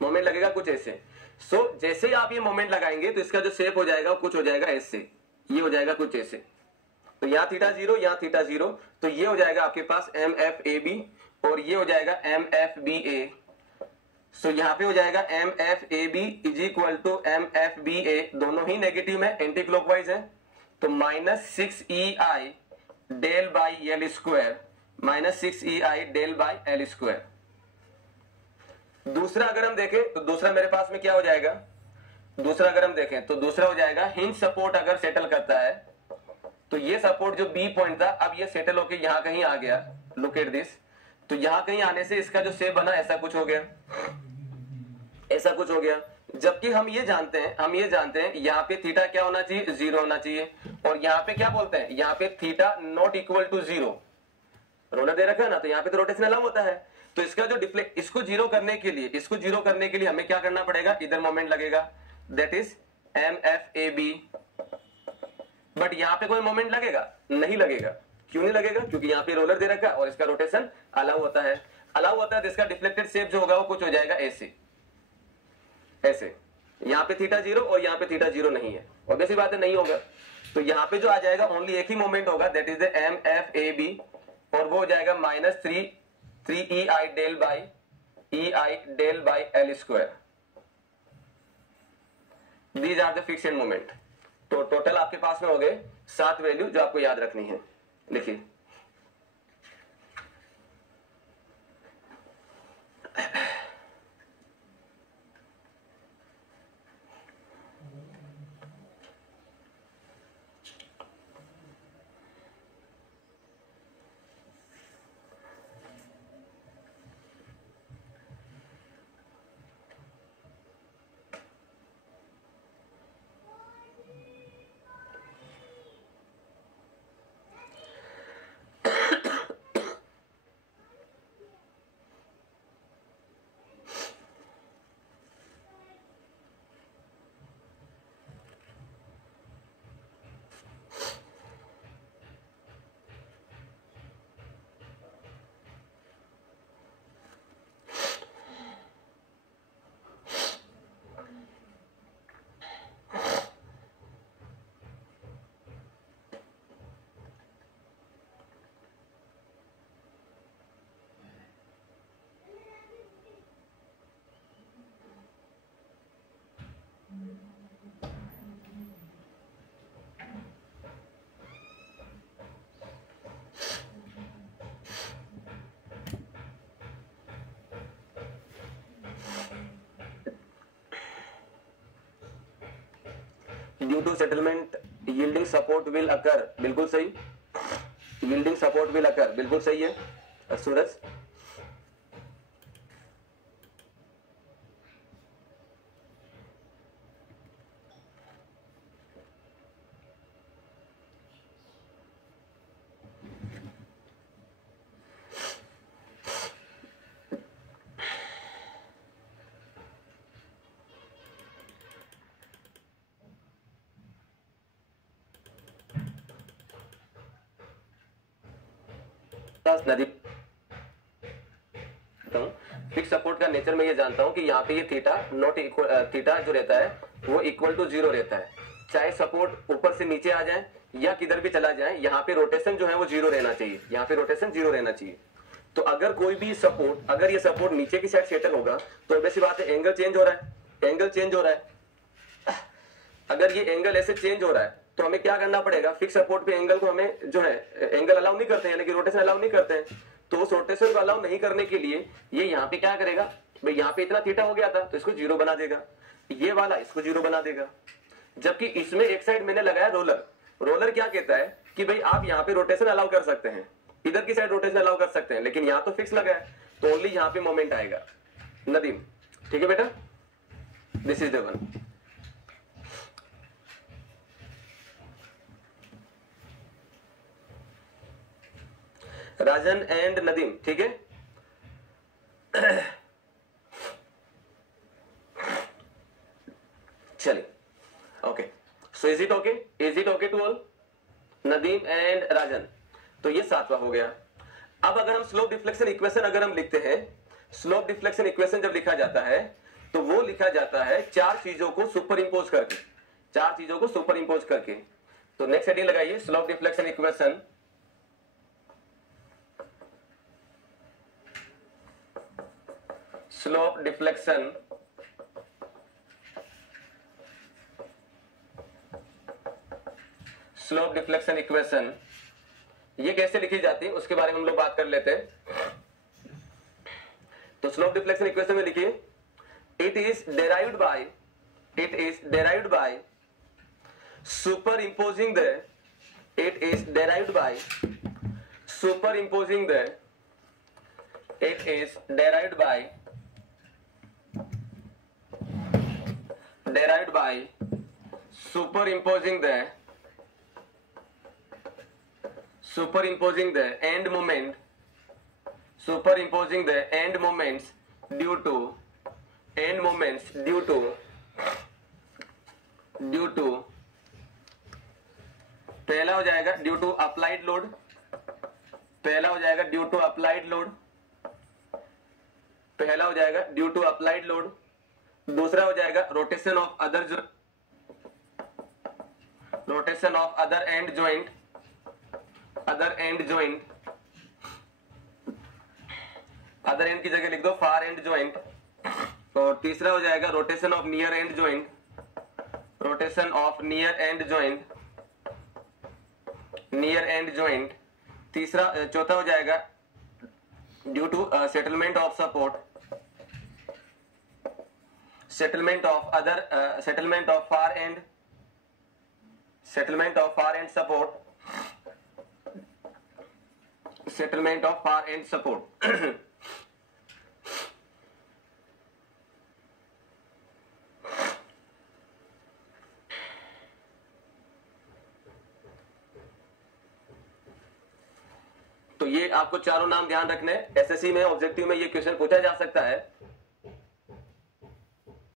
मोमेंट लगेगा कुछ ऐसे। सो जैसे आप ये मोमेंट लगाएंगे तो इसका जो शेप हो जाएगा कुछ हो जाएगा ऐसे, ये हो जाएगा कुछ ऐसे। तो यहाँ थीटा 0, यहाँ थीटा 0, तो ये हो जाएगा आपके पास एम एफ ए बी, और ये हो जाएगा M F B A. So यहाँ पे हो जाएगा M F A B is equal to M F B A, दोनों ही नेगेटिव है, एंटी क्लॉकवाइज है, तो -6EI del by L square, -6EI del by L square. दूसरा अगर हम देखें तो दूसरा मेरे पास में क्या हो जाएगा, दूसरा अगर हम देखें तो दूसरा हो जाएगा हिंज सपोर्ट अगर सेटल करता है तो ये सपोर्ट जो बी पॉइंट था अब ये सेटल होके यहां कहीं आ गया, लुक एट दिस। तो यहां कहीं आने से इसका जो शेप बना ऐसा कुछ हो गया, ऐसा कुछ हो गया। जबकि हम ये जानते हैं, हम ये जानते हैं यहाँ पे थीटा क्या होना चाहिए, 0 होना चाहिए, और यहाँ पे क्या बोलते हैं, यहाँ पे theta not equal to 0, roller दे रखा है ना, तो यहाँ पे तो रोटेशन अलाउ होता है। तो इसका जो डिफ्लेक्ट, इसको 0 करने के लिए, इसको 0 करने के लिए हमें क्या करना पड़ेगा, इधर मोमेंट लगेगा, that is M F A B. But यहाँ पे कोई मोमेंट लगेगा, नहीं लगेगा। क्यों नहीं लगेगा, क्योंकि यहाँ पे रोलर दे रखा है और इसका रोटेशन अलाउ होता है, अलाउ होता है, तो इसका डिफ्लेक्टेड शेप जो होगा वो कुछ हो जाएगा ऐसे, ऐसे। यहाँ पे थीटा 0 और यहाँ पे थीटा 0 नहीं है, ऑब्वियस बात है, नहीं होगा। तो यहाँ पे जो आ जाएगा ओनली एक ही मोमेंट होगा, that is the M F A B, और वो हो जाएगा -3EI del by EI del by L square. These are the fixed moment. तो टोटल आपके पास में हो गए 7 वैल्यू जो आपको याद रखनी है, लिखिए। Due to settlement yielding support will occur, बिल्कुल सही, यील्डिंग सपोर्ट विल अकर, बिल्कुल सही है सूरज। नदी फिक्स सपोर्ट का नेचर मैं ये जानता हूं कि यहाँ पे ये थीटा नॉट इक्वल, थीटा जो रहता है वो इक्वल टू 0 रहता है, चाहे सपोर्ट ऊपर से नीचे आ जाए या किधर भी चला जाए, यहाँ पे रोटेशन जो है वो 0 रहना चाहिए, यहाँ पे रोटेशन 0 रहना चाहिए। तो अगर कोई भी सपोर्ट, अगर ये सपोर्ट नीचे की साइड सेटल होगा तो वैसी बात है एंगल चेंज हो रहा है, एंगल चेंज हो रहा है। अगर ये एंगल ऐसे चेंज हो रहा है तो हमें क्या करना पड़ेगा, फिक्स सपोर्ट पे एंगल को हमें जो है एंगल अलाउ नहीं करते हैं, यानी कि रोटेशन अलाउ नहीं करते हैं, तो उस रोटेशन को अलाउ नहीं करने के लिए ये यहाँ पे क्या करेगा भाई, यहाँ पे इतना थीटा हो गया था तो इसको 0 बना देगा, ये वाला इसको 0 बना देगा। जबकि इसमें एक साइड मैंने लगाया रोलर, रोलर क्या कहता है कि भाई आप यहाँ पे रोटेशन अलाउ कर सकते हैं, इधर की साइड रोटेशन अलाउ कर सकते हैं, लेकिन यहाँ तो फिक्स लगा है तो ओनली यहाँ पे मोमेंट आएगा। नदीम ठीक है बेटा, this is the one. Rajan and Nadeem ठीक है। चलिए okay, so is it okay, is it okay to all, Nadeem and Rajan. तो ये 7वां हो गया। अब अगर हम स्लोप डिफ्लेक्शन इक्वेशन अगर हम लिखते हैं, स्लोप डिफ्लेक्शन इक्वेशन जब लिखा जाता है तो वो लिखा जाता है 4 चीजों को सुपर इंपोज करके, 4 चीजों को सुपर इंपोज करके। तो नेक्स्ट हेडिंग लगाइए, slope deflection equation. Slope deflection slope deflection equation ये कैसे लिखी जाती है उसके बारे में हम लोग बात कर लेते हैं। तो स्लोप डिफ्लेक्शन इक्वेशन में लिखिए, it is derived by superimposing the, it is derived by superimposing the, it is derived by superimposing the end moments due to पहला हो जाएगा ड्यू टू अप्लाइड लोड, पहला हो जाएगा due to applied load, पहला हो जाएगा due to applied load, दूसरा हो जाएगा rotation of other and joint, other and की जगह लिख दो फार एंड जॉइंट, और तीसरा हो जाएगा rotation of near end joint, rotation of near end joint, तीसरा चौथा हो जाएगा due to settlement of support, settlement of far end support, settlement of far end support। तो ये आपको चारों नाम ध्यान रखने, एसएससी में ऑब्जेक्टिव में ये क्वेश्चन पूछा जा सकता है